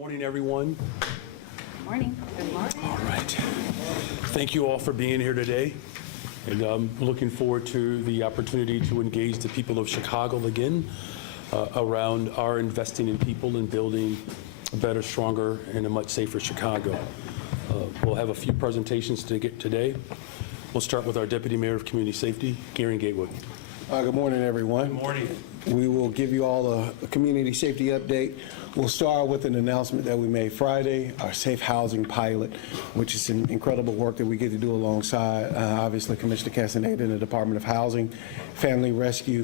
Morning, everyone. Morning. Good morning. All right. Thank you all for being here today. And I'm looking forward to the opportunity to engage the people of Chicago again around our investing in people and building a better, stronger, and a much safer Chicago. We'll have a few presentations to get today. We'll start with our Deputy Mayor of Community Safety, Gary Gatewood. Good morning, everyone. Good morning. We will give you all a community safety update. We'll start with an announcement that we made Friday, our safe housing pilot, which is some incredible work that we get to do alongside, obviously, Commissioner Castaneda and the Department of Housing, Family Rescue,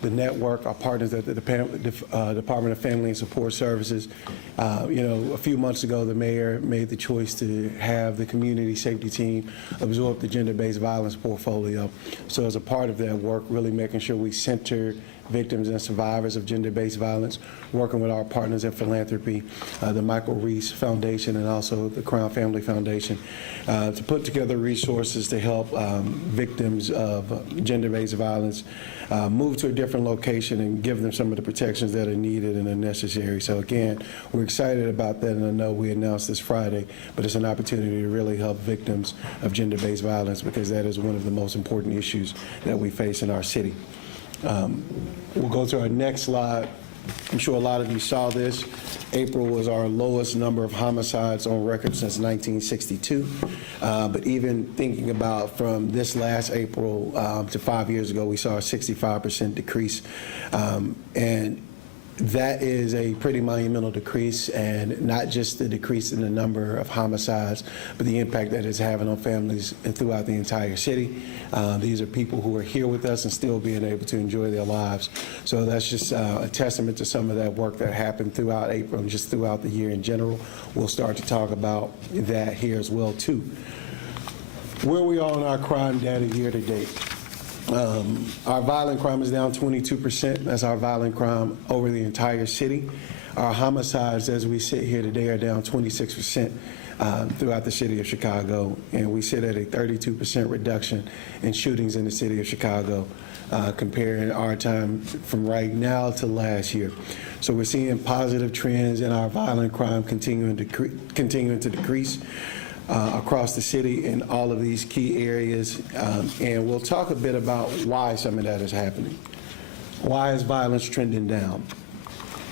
the network, our partners at the Department of Family and Support Services. A few months ago, the mayor made the choice to have the community safety team absorb the gender-based violence portfolio. So as a part of that work, really making sure we center victims and survivors of gender-based violence, working with our partners in philanthropy, the Michael Reese Foundation and also the Crown Family Foundation, to put together resources to help victims of gender-based violence move to a different location and give them some of the protections that are needed and are necessary. So again, we're excited about that, and I know we announced this Friday, but it's an opportunity to really help victims of gender-based violence because that is one of the most important issues that we face in our city. We'll go to our next slide. I'm sure a lot of you saw this. April was our lowest number of homicides on record since 1962. But even thinking about from this last April to 5 years ago, we saw a 65% decrease. And that is a pretty monumental decrease, and not just the decrease in the number of homicides, but the impact that it's having on families throughout the entire city. These are people who are here with us and still being able to enjoy their lives. So that's just a testament to some of that work that happened throughout April and just throughout the year in general. We'll start to talk about that here as well, too. Where we are on our crime data year to date. Our violent crime is down 22%. That's our violent crime over the entire city. Our homicides, as we sit here today, are down 26% throughout the city of Chicago, and we sit at a 32% reduction in shootings in the city of Chicago, comparing our time from right now to last year. So we're seeing positive trends in our violent crime continuing to decrease across the city in all of these key areas, and we'll talk a bit about why some of that is happening. Why is violence trending down?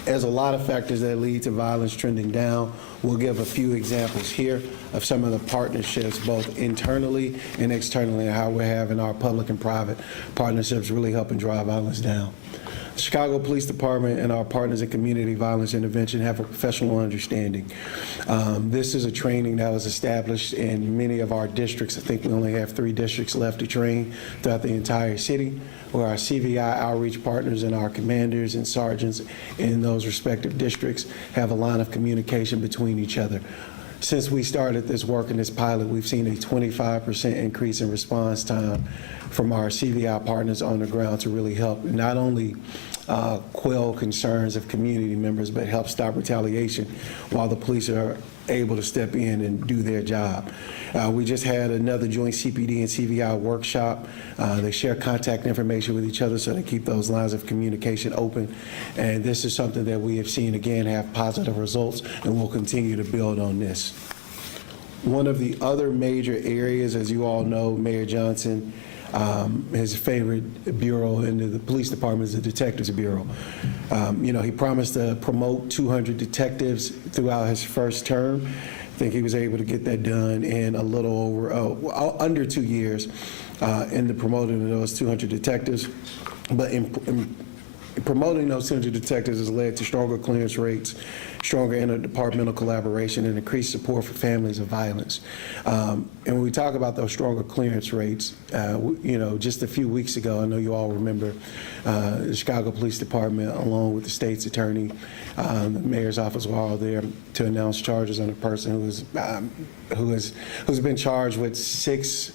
There's a lot of factors that lead to violence trending down. We'll give a few examples here of some of the partnerships, both internally and externally, and how we're having our public and private partnerships really helping drive violence down. The Chicago Police Department and our partners in community violence intervention have a professional understanding. This is a training that was established in many of our districts. I think we only have 3 districts left to train throughout the entire city, where our CVI outreach partners and our commanders and sergeants in those respective districts have a line of communication between each other. Since we started this work in this pilot, we've seen a 25% increase in response time from our CVI partners on the ground to really help not only quell concerns of community members, but help stop retaliation while the police are able to step in and do their job. We just had another joint CPD and CVI workshop. They share contact information with each other so they keep those lines of communication open. And this is something that we have seen, again, have positive results, and we'll continue to build on this. One of the other major areas, as you all know, Mayor Johnson, his favorite bureau in the police department is the Detectives Bureau. He promised to promote 200 detectives throughout his first term. I think he was able to get that done in a little over, under 2 years in the promoting of those 200 detectives. But in promoting those 200 detectives has led to stronger clearance rates, stronger interdepartmental collaboration, and increased support for families of violence. And when we talk about those stronger clearance rates, just a few weeks ago, I know you all remember the Chicago Police Department, along with the state's attorney, the mayor's office, were all there to announce charges on a person who's been charged with 6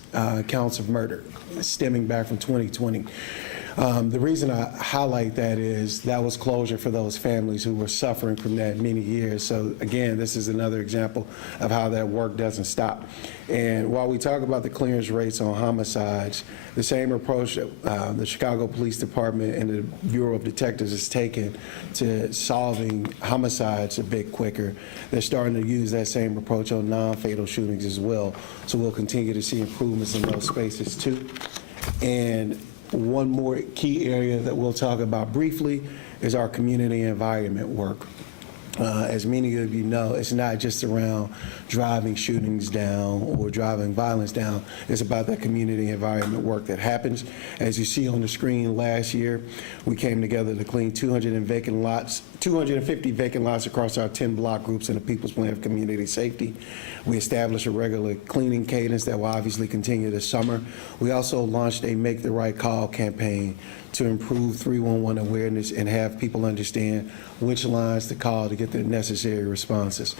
counts of murder, stemming back from 2020. The reason I highlight that is that was closure for those families who were suffering from that many years. So again, this is another example of how that work doesn't stop. And while we talk about the clearance rates on homicides, the same approach that the Chicago Police Department and the Bureau of Detectives has taken to solving homicides a bit quicker, they're starting to use that same approach on non-fatal shootings as well. So we'll continue to see improvements in those spaces too. And one more key area that we'll talk about briefly is our community environment work. As many of you know, it's not just around driving shootings down or driving violence down. It's about that community environment work that happens. As you see on the screen, last year, we came together to clean 250 vacant lots across our 10 block groups in the People's Plan of Community Safety. We established a regular cleaning cadence that will obviously continue this summer. We also launched a Make the Right Call campaign to improve 311 awareness and have people understand which lines to call to get the necessary responses.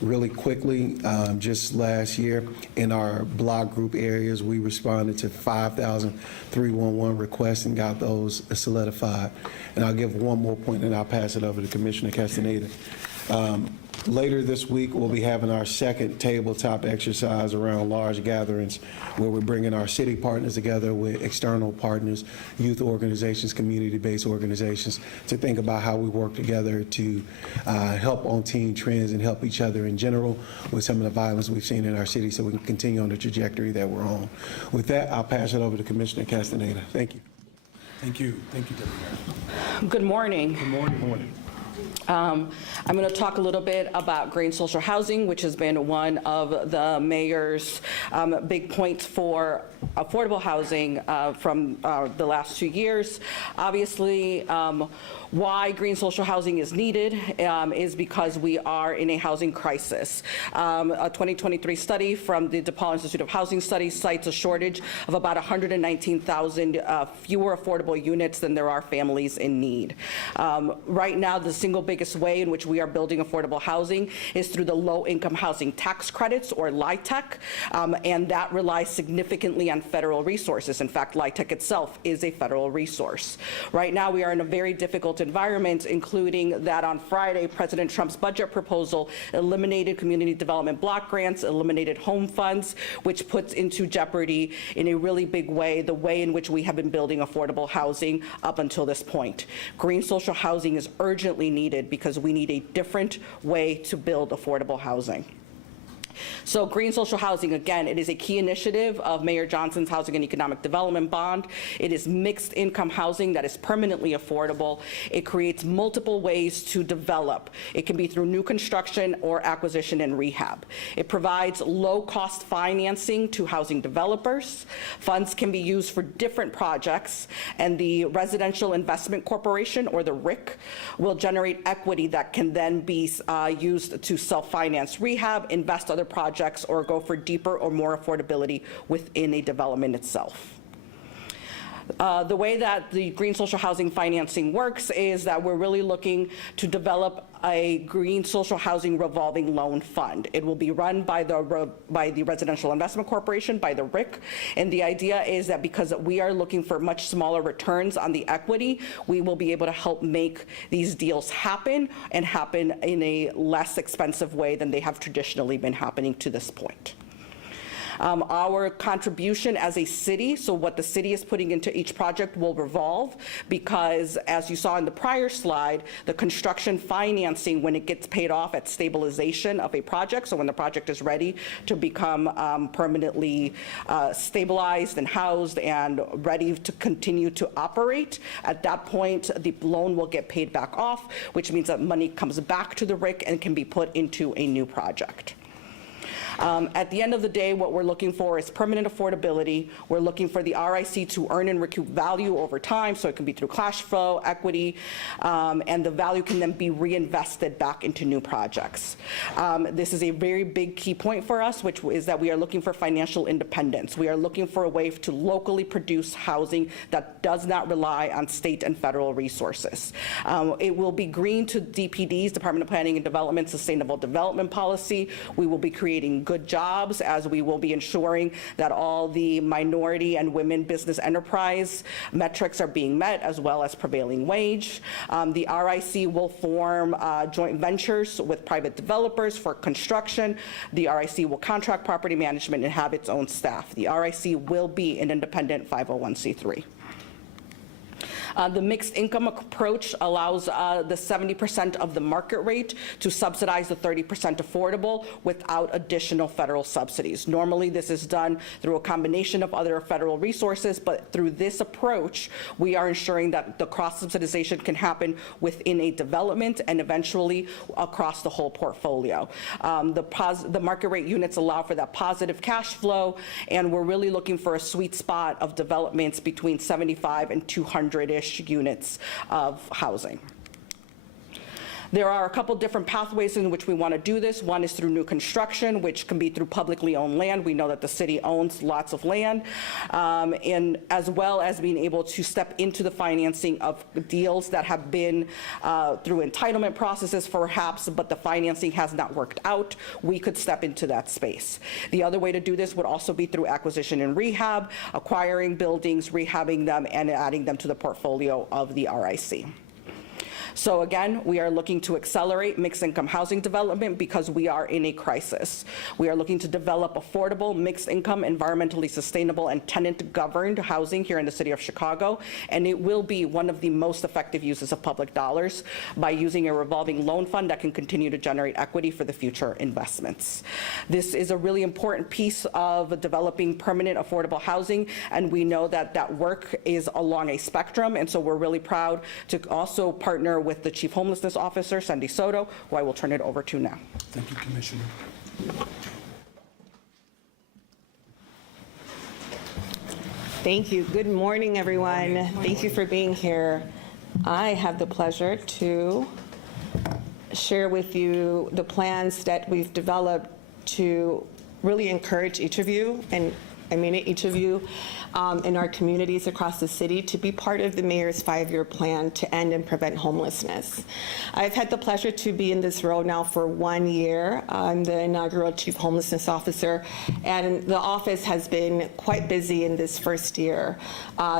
Really quickly, just last year in our block group areas, we responded to 5,000 311 requests and got those solidified. And I'll give one more point and I'll pass it over to Commissioner Castaneda. Later this week, we'll be having our second tabletop exercise around large gatherings where we're bringing our city partners together with external partners, youth organizations, community-based organizations, to think about how we work together to help on teen trends and help each other in general with some of the violence we've seen in our city so we can continue on the trajectory that we're on. With that, I'll pass it over to Commissioner Castaneda. Thank you. Thank you. Thank you, Deputy Mayor. Good morning. Good morning. Good morning. I'm going to talk a little bit about green social housing, which has been one of the mayor's big points for affordable housing from the last 2 years. Obviously, why green social housing is needed is because we are in a housing crisis. A 2023 study from the DePaul Institute of Housing Studies cites a shortage of about 119,000 fewer affordable units than there are families in need. Right now, the single biggest way in which we are building affordable housing is through the low-income housing tax credits, or LIHTC, and that relies significantly on federal resources. In fact, LIHTC itself is a federal resource. Right now, we are in a very difficult environment, including that on Friday, President Trump's budget proposal eliminated community development block grants, eliminated home funds, which puts into jeopardy, in a really big way, the way in which we have been building affordable housing up until this point. Green social housing is urgently needed because we need a different way to build affordable housing. So green social housing, again, it is a key initiative of Mayor Johnson's Housing and Economic Development Bond. It is mixed income housing that is permanently affordable. It creates multiple ways to develop. It can be through new construction or acquisition and rehab. It provides low-cost financing to housing developers. Funds can be used for different projects, and the Residential Investment Corporation, or the RIC, will generate equity that can then be used to self-finance rehab, invest other projects, or go for deeper or more affordability within a development itself. The way that the green social housing financing works is that we're really looking to develop a green social housing revolving loan fund. It will be run by the Residential Investment Corporation, by the RIC, and the idea is that because we are looking for much smaller returns on the equity, we will be able to help make these deals happen, and happen in a less expensive way than they have traditionally been happening to this point. Our contribution as a city, so what the city is putting into each project, will revolve, because as you saw in the prior slide, the construction financing, when it gets paid off at stabilization of a project, so when the project is ready to become permanently stabilized and housed and ready to continue to operate, at that point the loan will get paid back off, which means that money comes back to the RIC and can be put into a new project. At the end of the day, what we're looking for is permanent affordability. We're looking for the RIC to earn and recoup value over time, so it can be through cash flow, equity, and the value can then be reinvested back into new projects. This is a very big key point for us, which is that we are looking for financial independence. We are looking for a way to locally produce housing that does not rely on state and federal resources. It will be green to DPD's, Department of Planning and Development, Sustainable Development Policy. We will be creating good jobs, as we will be ensuring that all the minority and women business enterprise metrics are being met, as well as prevailing wage. The RIC will form joint ventures with private developers for construction. The RIC will contract property management and have its own staff. The RIC will be an independent 501c3. The mixed income approach allows the 70% of the market rate to subsidize the 30% affordable without additional federal subsidies. Normally, this is done through a combination of other federal resources, but through this approach, we are ensuring that the cross-subsidization can happen within a development and eventually across the whole portfolio. The market rate units allow for that positive cash flow, and we're really looking for a sweet spot of developments between 75 and 200-ish units of housing. There are a couple different pathways in which we want to do this. One is through new construction, which can be through publicly owned land. We know that the city owns lots of land, and as well as being able to step into the financing of deals that have been through entitlement processes perhaps, but the financing has not worked out. We could step into that space. The other way to do this would also be through acquisition and rehab, acquiring buildings, rehabbing them, and adding them to the portfolio of the RIC. So again, we are looking to accelerate mixed income housing development because we are in a crisis. We are looking to develop affordable, mixed income, environmentally sustainable, and tenant governed housing here in the city of Chicago. And it will be one of the most effective uses of public dollars by using a revolving loan fund that can continue to generate equity for the future investments. This is a really important piece of developing permanent affordable housing, and we know that that work is along a spectrum, and so we're really proud to also partner with the Chief Homelessness Officer, Cindy Soto, who I will turn it over to now. Thank you, Commissioner. Thank you. Good morning, everyone. Thank you for being here. I have the pleasure to share with you the plans that we've developed to really encourage each of you, and I mean it, each of you in our communities across the city, to be part of the mayor's 5-year plan to end and prevent homelessness. I've had the pleasure to be in this role now for 1 year. I'm the inaugural Chief Homelessness Officer, and the office has been quite busy in this first year.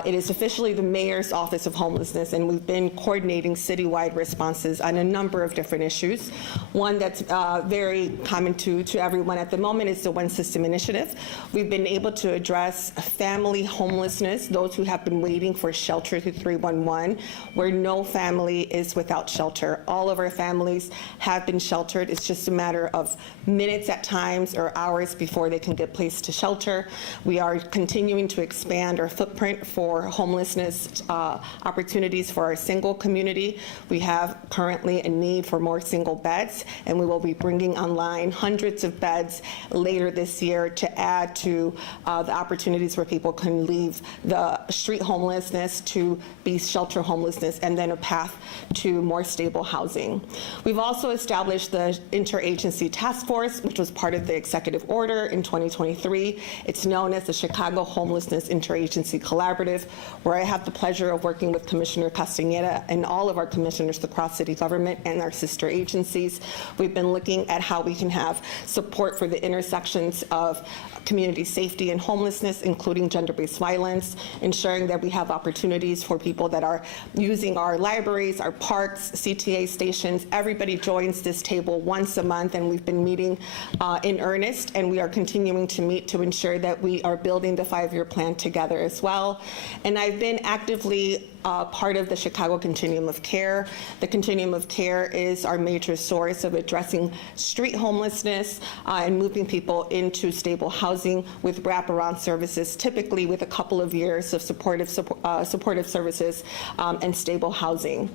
It is officially the Mayor's Office of Homelessness, and we've been coordinating citywide responses on a number of different issues. One that's very common to everyone at the moment is the One System Initiative. We've been able to address family homelessness, those who have been waiting for shelter through 311, where no family is without shelter. All of our families have been sheltered. It's just a matter of minutes at times or hours before they can get placed to shelter. We are continuing to expand our footprint for homelessness opportunities for our single community. We have currently a need for more single beds, and we will be bringing online hundreds of beds later this year to add to the opportunities where people can leave the street homelessness to be shelter homelessness, and then a path to more stable housing. We've also established the Interagency Task Force, which was part of the executive order in 2023. It's known as the Chicago Homelessness Interagency Collaborative, where I have the pleasure of working with Commissioner Castañeda and all of our commissioners across city government and our sister agencies. We've been looking at how we can have support for the intersections of community safety and homelessness, including gender-based violence, ensuring that we have opportunities for people that are using our libraries, our parks, CTA stations. Everybody joins this table once a month, and we've been meeting in earnest, and we are continuing to meet to ensure that we are building the 5-year plan together as well. And I've been actively part of the Chicago Continuum of Care. The Continuum of Care is our major source of addressing street homelessness and moving people into stable housing with wraparound services, typically with a couple of years of supportive services and stable housing.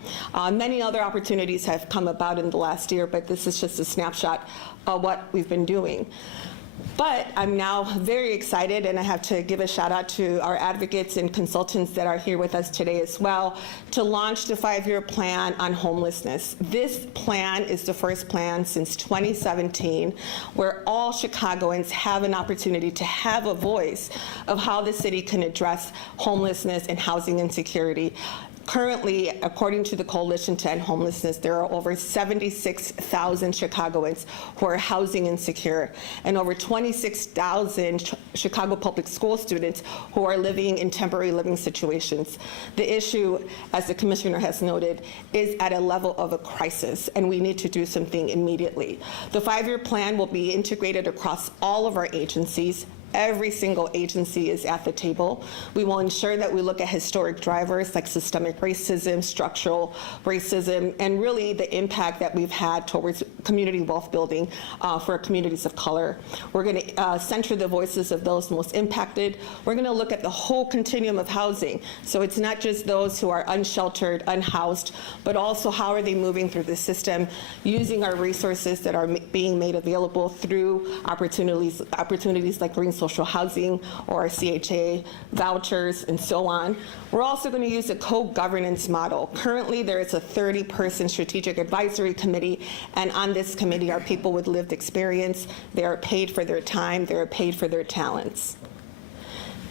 Many other opportunities have come about in the last year, but this is just a snapshot of what we've been doing. But I'm now very excited, and I have to give a shout out to our advocates and consultants that are here with us today as well, to launch the 5-year plan on homelessness. This plan is the first plan since 2017 where all Chicagoans have an opportunity to have a voice of how the city can address homelessness and housing insecurity. Currently, according to the Coalition to End Homelessness, there are over 76,000 Chicagoans who are housing insecure, and over 26,000 Chicago public school students who are living in temporary living situations. The issue, as the commissioner has noted, is at a level of a crisis, and we need to do something immediately. The 5-year plan will be integrated across all of our agencies. Every single agency is at the table. We will ensure that we look at historic drivers like systemic racism, structural racism, and really the impact that we've had towards community wealth building for communities of color. We're going to center the voices of those most impacted. We're going to look at the whole continuum of housing. So it's not just those who are unsheltered, unhoused, but also how are they moving through the system, using our resources that are being made available through opportunities like green social housing or CHA vouchers and so on. We're also going to use a co-governance model. Currently, there is a 30-person strategic advisory committee, and on this committee are people with lived experience. They are paid for their time. They are paid for their talents.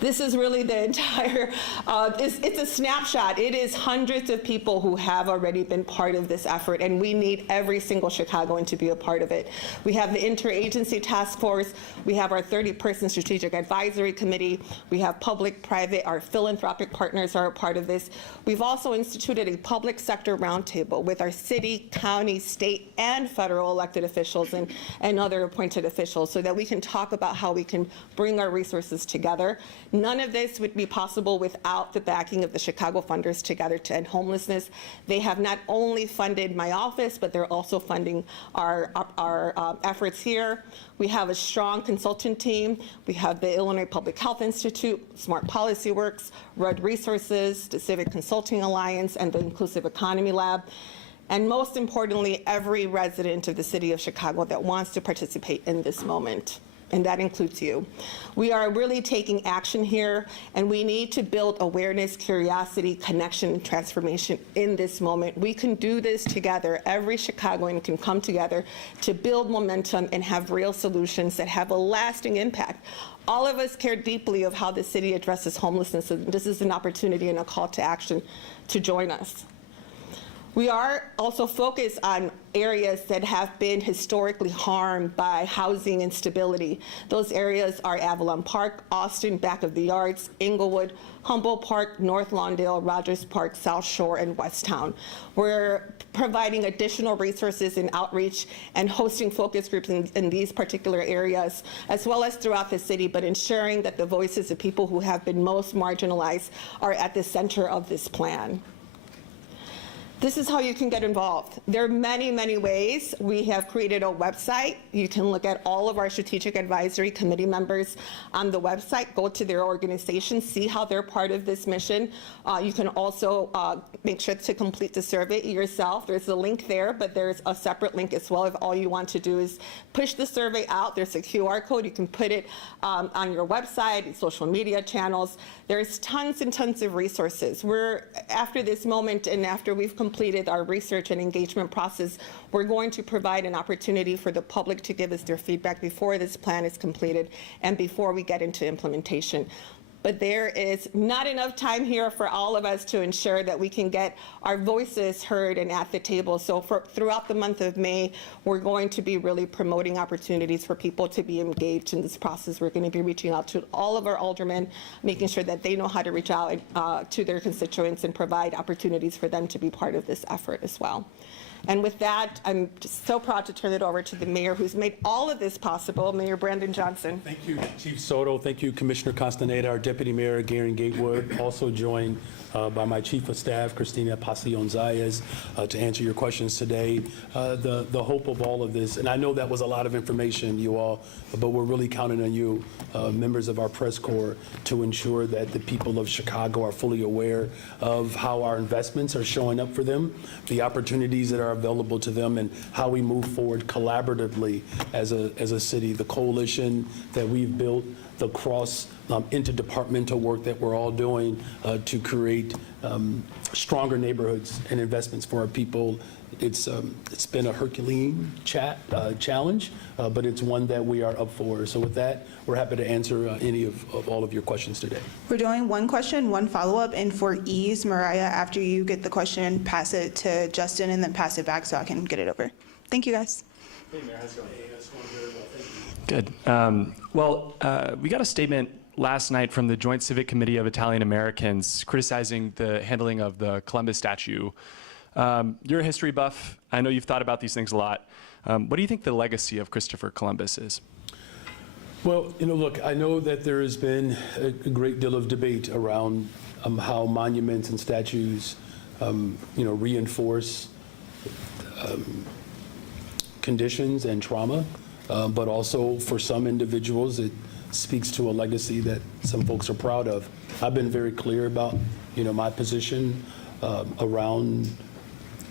This is really the entire, it's a snapshot. It is hundreds of people who have already been part of this effort, and we need every single Chicagoan to be a part of it. We have the interagency task force. We have our 30-person strategic advisory committee. We have public, private, our philanthropic partners are a part of this. We've also instituted a public sector roundtable with our city, county, state, and federal elected officials and other appointed officials so that we can talk about how we can bring our resources together. None of this would be possible without the backing of the Chicago funders Together to End Homelessness. They have not only funded my office, but they're also funding our efforts here. We have a strong consultant team. We have the Illinois Public Health Institute, Smart Policy Works, Rudd Resources, the Civic Consulting Alliance, and the Inclusive Economy Lab. And most importantly, every resident of the city of Chicago that wants to participate in this moment. And that includes you. We are really taking action here, and we need to build awareness, curiosity, connection, and transformation in this moment. We can do this together. Every Chicagoan can come together to build momentum and have real solutions that have a lasting impact. All of us care deeply of how the city addresses homelessness, and this is an opportunity and a call to action to join us. We are also focused on areas that have been historically harmed by housing instability. Those areas are Avalon Park, Austin, back of the yards, Inglewood, Humboldt Park, North Lawndale, Rogers Park, South Shore, and West Town. We're providing additional resources in outreach and hosting focus groups in these particular areas, as well as throughout the city, but ensuring that the voices of people who have been most marginalized are at the center of this plan. This is how you can get involved. There are many, many ways. We have created a website. You can look at all of our strategic advisory committee members on the website, go to their organization, see how they're part of this mission. You can also make sure to complete the survey yourself. There's a link there, but there's a separate link as well if all you want to do is push the survey out. There's a QR code. You can put it on your website, social media channels. There's tons and tons of resources. After this moment and after we've completed our research and engagement process, we're going to provide an opportunity for the public to give us their feedback before this plan is completed and before we get into implementation. But there is not enough time here for all of us to ensure that we can get our voices heard and at the table. So throughout the month of May, we're going to be really promoting opportunities for people to be engaged in this process. We're going to be reaching out to all of our aldermen, making sure that they know how to reach out to their constituents and provide opportunities for them to be part of this effort as well. And with that, I'm just so proud to turn it over to the mayor who's made all of this possible, Mayor Brandon Johnson. Thank you, Chief Soto. Thank you, Commissioner Castaneda, our Deputy Mayor, Garen Gatewood, also joined by my Chief of Staff, Cristina Pasion-Zayas, to answer your questions today. The hope of all of this, and I know that was a lot of information, you all, but we're really counting on you, members of our press corps, to ensure that the people of Chicago are fully aware of how our investments are showing up for them, the opportunities that are available to them, and how we move forward collaboratively as a city. The coalition that we've built, the cross interdepartmental work that we're all doing to create stronger neighborhoods and investments for our people It's been a Herculean challenge, but it's one that we are up for. So with that, we're happy to answer any of all of your questions today. We're doing one question, one follow-up, and for ease, Mariah, after you get the question, pass it to Justin and then pass it back so I can get it over. Thank you, guys. Hey, Mayor, how's it going? Good. We got a statement last night from the Joint Civic Committee of Italian Americans criticizing the handling of the Columbus statue. You're a history buff. I know you've thought about these things a lot. What do you think the legacy of Christopher Columbus is? Well, look, I know that there has been a great deal of debate around how monuments and statues, reinforce conditions and trauma, but also for some individuals, it speaks to a legacy that some folks are proud of. I've been very clear about, my position around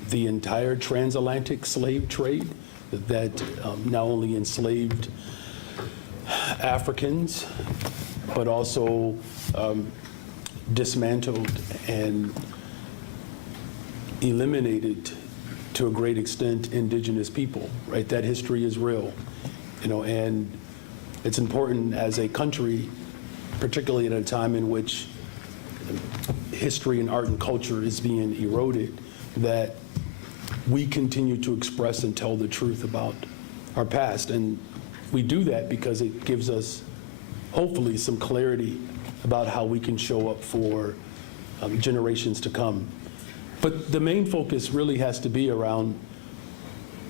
the entire transatlantic slave trade that not only enslaved Africans, but also dismantled and eliminated to a great extent indigenous people, right? That history is real, and it's important as a country, particularly at a time in which history and art and culture is being eroded, that we continue to express and tell the truth about our past. And we do that because it gives us, hopefully, some clarity about how we can show up for generations to come. But the main focus really has to be around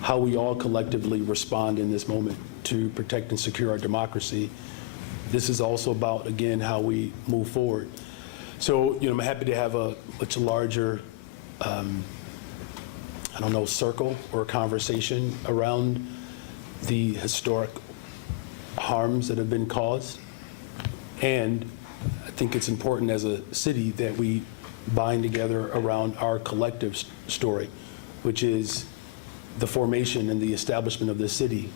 how we all collectively respond in this moment to protect and secure our democracy. This is also about, again, how we move forward. So, I'm happy to have a much larger, circle or conversation around the historic harms that have been caused. And I think it's important as a city that we bind together around our collective story, which is the formation and the establishment of this city,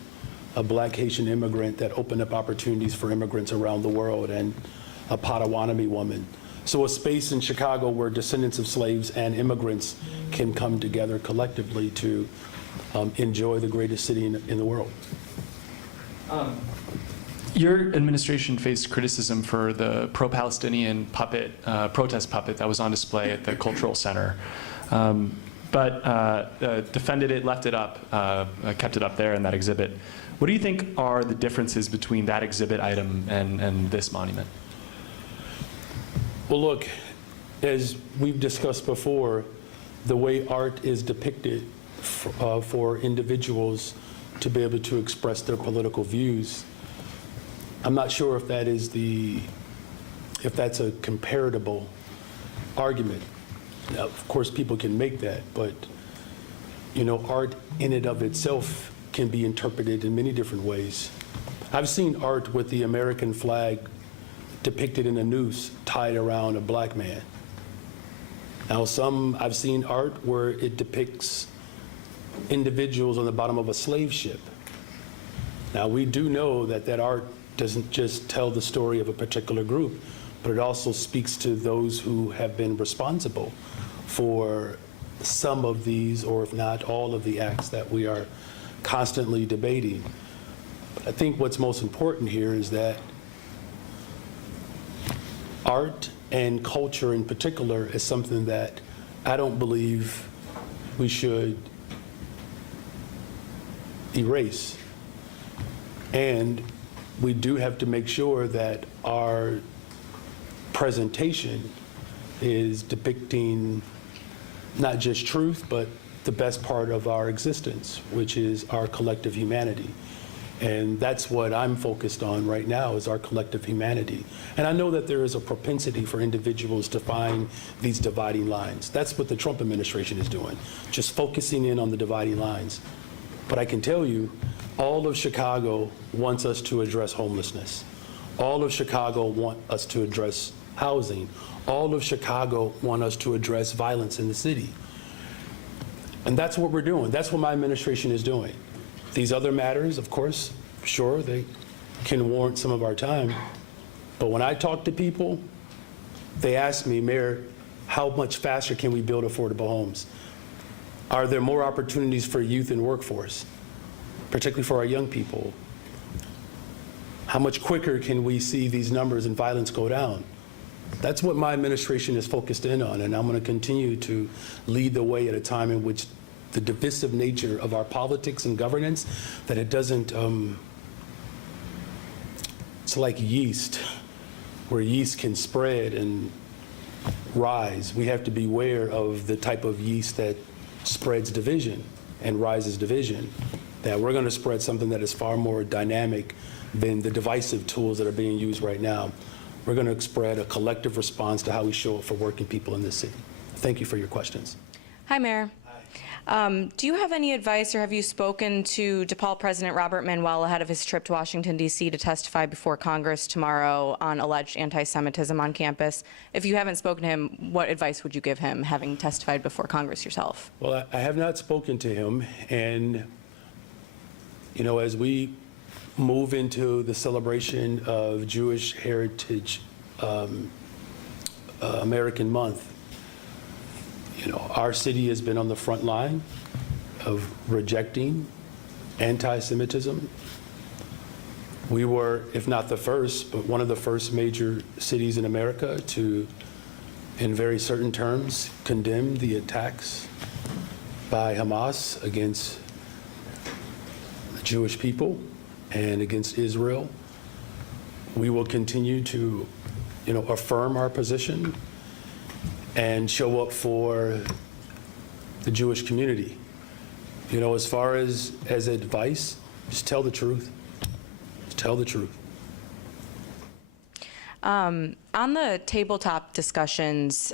a Black Haitian immigrant that opened up opportunities for immigrants around the world, and a Potawatomi woman. So a space in Chicago where descendants of slaves and immigrants can come together collectively to enjoy the greatest city in the world. Your administration faced criticism for the pro-Palestinian protest puppet that was on display at the Cultural Center, but defended it, left it up, kept it up there in that exhibit. What do you think are the differences between that exhibit item and this monument? Well, look, as we've discussed before, the way art is depicted for individuals to be able to express their political views, I'm not sure if that's a comparable argument. Now, of course, people can make that, but art in and of itself can be interpreted in many different ways. I've seen art with the American flag depicted in a noose tied around a Black man. Now, I've seen art where it depicts individuals on the bottom of a slave ship. Now, we do know that art doesn't just tell the story of a particular group, but it also speaks to those who have been responsible for some of these, or if not all of the acts that we are constantly debating. But I think what's most important here is that art and culture in particular is something that I don't believe we should erase. And we do have to make sure that our presentation is depicting not just truth, but the best part of our existence, which is our collective humanity. And that's what I'm focused on right now, is our collective humanity. And I know that there is a propensity for individuals to find these dividing lines. That's what the Trump administration is doing, just focusing in on the dividing lines. But I can tell you, all of Chicago wants us to address homelessness. All of Chicago want us to address housing. All of Chicago want us to address violence in the city. And that's what we're doing. That's what my administration is doing. These other matters, of course, sure, they can warrant some of our time. But when I talk to people, they ask me, Mayor, how much faster can we build affordable homes? Are there more opportunities for youth in workforce, particularly for our young people? How much quicker can we see these numbers and violence go down? That's what my administration is focused in on, and I'm going to continue to lead the way at a time in which the divisive nature of our politics and governance, that it doesn't, it's like yeast, where yeast can spread and rise. We have to beware of the type of yeast that spreads division and rises division, that we're going to spread something that is far more dynamic than the divisive tools that are being used right now. We're going to spread a collective response to how we show up for working people in this city. Thank you for your questions. Hi, Mayor. Do you have any advice, or have you spoken to DePaul President Robert Manuel ahead of his trip to Washington, D.C. to testify before Congress tomorrow on alleged anti-Semitism on campus? If you haven't spoken to him, what advice would you give him, having testified before Congress yourself? Well, I have not spoken to him, and, you know, as we move into the celebration of Jewish Heritage American Month, you know, our city has been on the front line of rejecting anti-Semitism. We were, if not the first, but one of the first major cities in America to, in very certain terms, condemn the attacks by Hamas against the Jewish people and against Israel. We will continue to, you know, affirm our position and show up for the Jewish community. You know, as far as advice, just tell the truth. Just tell the truth. On the tabletop discussions,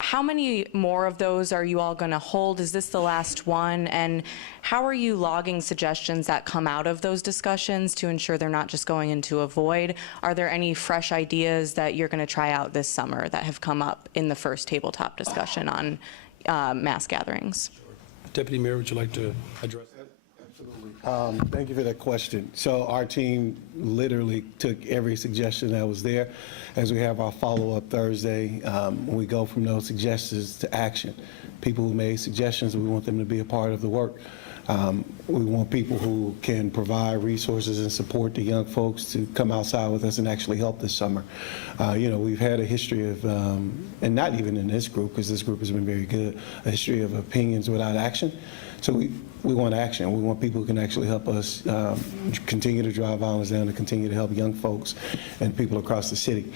how many more of those are you all going to hold? Is this the last one? And how are you logging suggestions that come out of those discussions to ensure they're not just going into a void? Are there any fresh ideas that you're going to try out this summer that have come up in the first tabletop discussion on mass gatherings? Deputy Mayor, would you like to address that? Thank you for that question. So our team literally took every suggestion that was there. As we have our follow-up Thursday, we go from those suggestions to action. People who made suggestions, we want them to be a part of the work. We want people who can provide resources and support the young folks to come outside with us and actually help this summer. You know, we've had a history of, and not even in this group, because this group has been very good, a history of opinions without action. So we want action. We want people who can actually help us continue to drive violence down, to continue to help young folks and people across the city.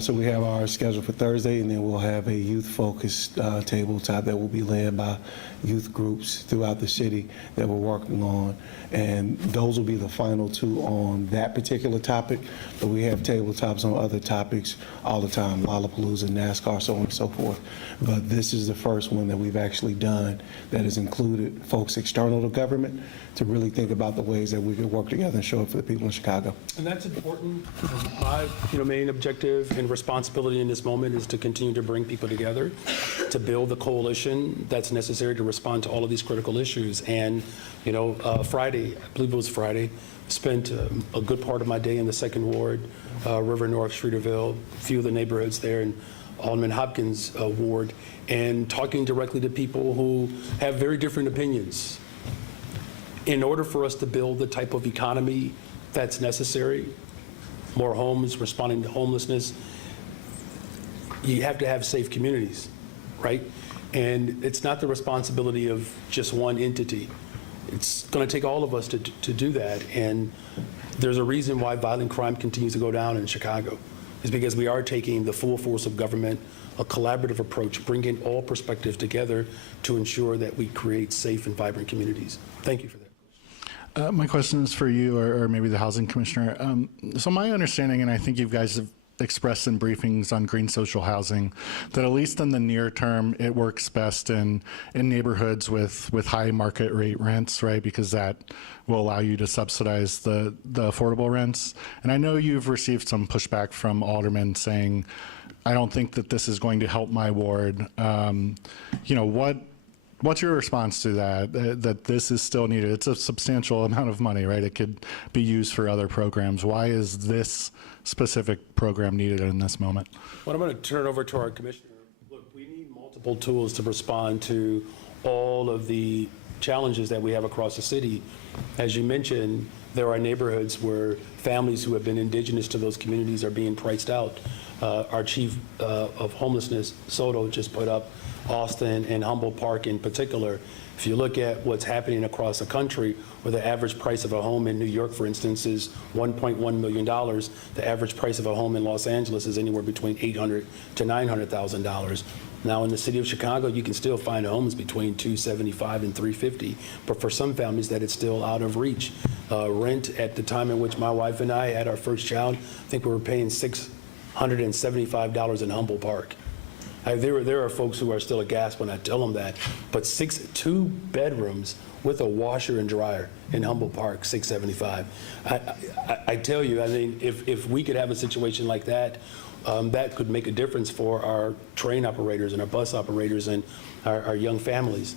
So we have our schedule for Thursday, and then we'll have a youth-focused tabletop that will be led by youth groups throughout the city that we're working on. And those will be the final two on that particular topic. But we have tabletops on other topics all the time, Lollapalooza, NASCAR, so on and so forth. But this is the first one that we've actually done that has included folks external to government to really think about the ways that we could work together and show up for the people in Chicago. And that's important. My, you know, main objective and responsibility in this moment is to continue to bring people together, to build the coalition that's necessary to respond to all of these critical issues. And, you know, Friday, I believe it was Friday, spent a good part of my day in the 2nd Ward, River North, Streeterville, a few of the neighborhoods there, and Alderman Hopkins' ward, and talking directly to people who have very different opinions. In order for us to build the type of economy that's necessary, more homes, responding to homelessness, you have to have safe communities, right? And it's not the responsibility of just one entity. It's going to take all of us to do that. And there's a reason why violent crime continues to go down in Chicago. Is because we are taking the full force of government, a collaborative approach, bringing all perspectives together to ensure that we create safe and vibrant communities. Thank you for that. My question is for you, or maybe the housing commissioner. So my understanding, and I think you guys have expressed in briefings on green social housing, that at least in the near term, it works best in neighborhoods with high market rate rents, right? Because that will allow you to subsidize the affordable rents. And I know you've received some pushback from aldermen saying, I don't think that this is going to help my ward. You know, what's your response to that, that this is still needed? It's a substantial amount of money, right? It could be used for other programs. Why is this specific program needed in this moment? Well, I'm going to turn it over to our commissioner. Look, we need multiple tools to respond to all of the challenges that we have across the city. As you mentioned, there are neighborhoods where families who have been indigenous to those communities are being priced out. Our chief of homelessness, Soto, just put up Austin and Humboldt Park in particular. If you look at what's happening across the country, where the average price of a home in New York, for instance, is $1.1 million, the average price of a home in Los Angeles is anywhere between $800,000 to $900,000. Now, in the city of Chicago, you can still find homes between $275,000 and $350,000, but for some families, that is still out of reach. Rent at the time in which my wife and I had our first child, I think we were paying $675 in Humboldt Park. There are folks who are still aghast when I tell them that, but 2 bedrooms with a washer and dryer in Humboldt Park, $675. I tell you, I mean, if we could have a situation like that, that could make a difference for our train operators and our bus operators and our young families.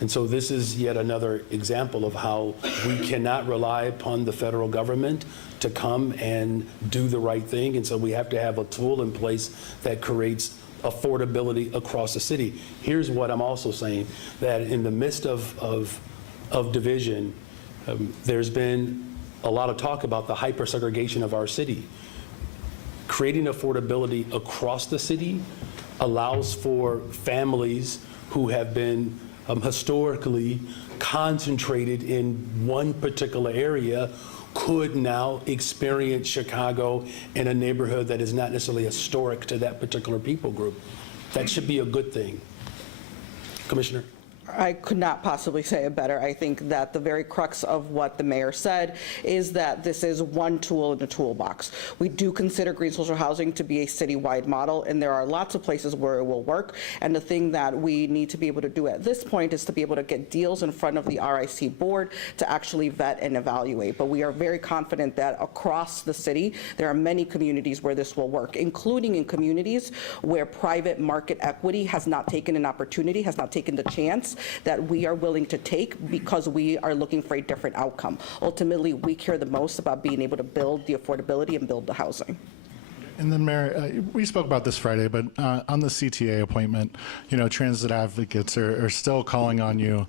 And so this is yet another example of how we cannot rely upon the federal government to come and do the right thing. And so we have to have a tool in place that creates affordability across the city. Here's what I'm also saying, that in the midst of division, there's been a lot of talk about the hyper-segregation of our city. Creating affordability across the city allows for families who have been historically concentrated in one particular area could now experience Chicago in a neighborhood that is not necessarily historic to that particular people group. That should be a good thing. Commissioner? I could not possibly say it better. I think that the very crux of what the mayor said is that this is one tool in the toolbox. We do consider green social housing to be a citywide model, and there are lots of places where it will work. And the thing that we need to be able to do at this point is to be able to get deals in front of the RIC board to actually vet and evaluate. But we are very confident that across the city, there are many communities where this will work, including in communities where private market equity has not taken an opportunity, has not taken the chance that we are willing to take because we are looking for a different outcome. Ultimately, we care the most about being able to build the affordability and build the housing. And then, Mayor, we spoke about this Friday, but on the CTA appointment, you know, transit advocates are still calling on you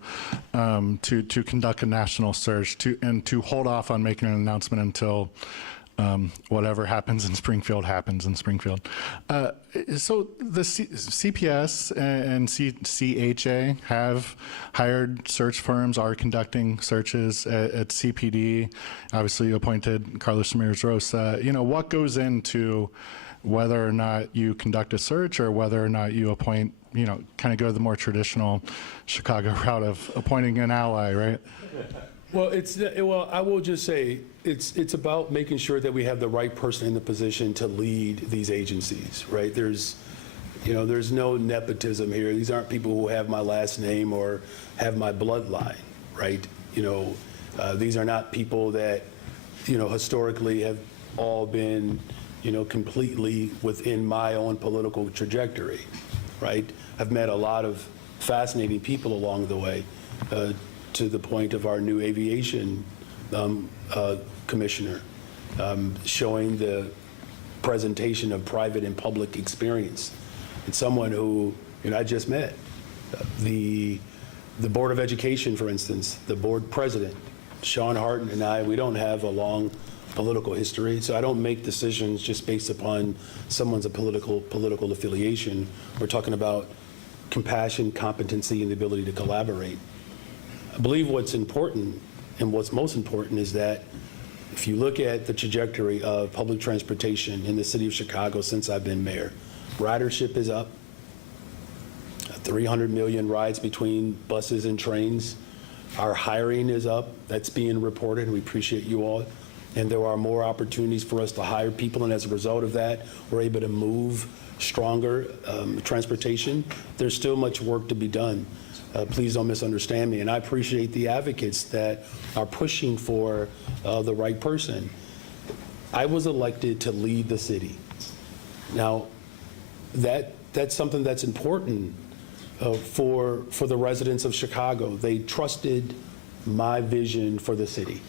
to conduct a national search and to hold off on making an announcement until whatever happens in Springfield happens in Springfield. So the CPS and CHA have hired search firms, are conducting searches at CPD. Obviously, you appointed Carlos Ramirez-Rosa. You know, what goes into whether or not you conduct a search or whether or not you appoint, you know, kind of go the more traditional Chicago route of appointing an ally, right? Well, I will just say it's about making sure that we have the right person in the position to lead these agencies, right? There's no nepotism here. These aren't people who have my last name or have my bloodline, right? These are not people that, historically have all been, completely within my own political trajectory, right? I've met a lot of fascinating people along the way. To the point of our new aviation commissioner, showing the presentation of private and public experience. And someone who I just met. The Board of Education, for instance, the board president, Sean Harden, and I, we don't have a long political history, so I don't make decisions just based upon someone's political affiliation. We're talking about compassion, competency, and the ability to collaborate. I believe what's important, and what's most important, is that if you look at the trajectory of public transportation in the city of Chicago since I've been mayor, ridership is up, 300 million rides between buses and trains. Our hiring is up. That's being reported, and we appreciate you all. And there are more opportunities for us to hire people, and as a result of that, we're able to move stronger transportation. There's still much work to be done. Please don't misunderstand me. And I appreciate the advocates that are pushing for the right person. I was elected to lead the city. Now, that's something that's important for the residents of Chicago. They trusted my vision for the city.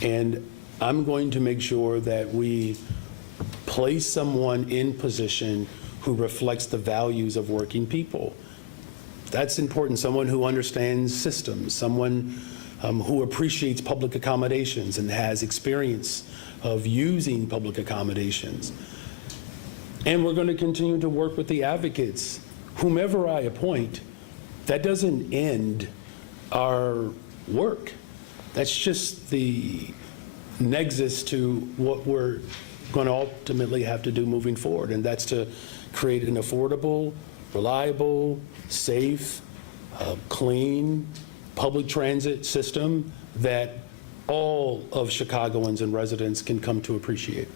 And I'm going to make sure that we place someone in position who reflects the values of working people. That's important. Someone who understands systems, someone who appreciates public accommodations and has experience of using public accommodations. And we're going to continue to work with the advocates. Whomever I appoint, that doesn't end our work. That's just the nexus to what we're going to ultimately have to do moving forward, and that's to create an affordable, reliable, safe, clean public transit system that all of Chicagoans and residents can come to appreciate.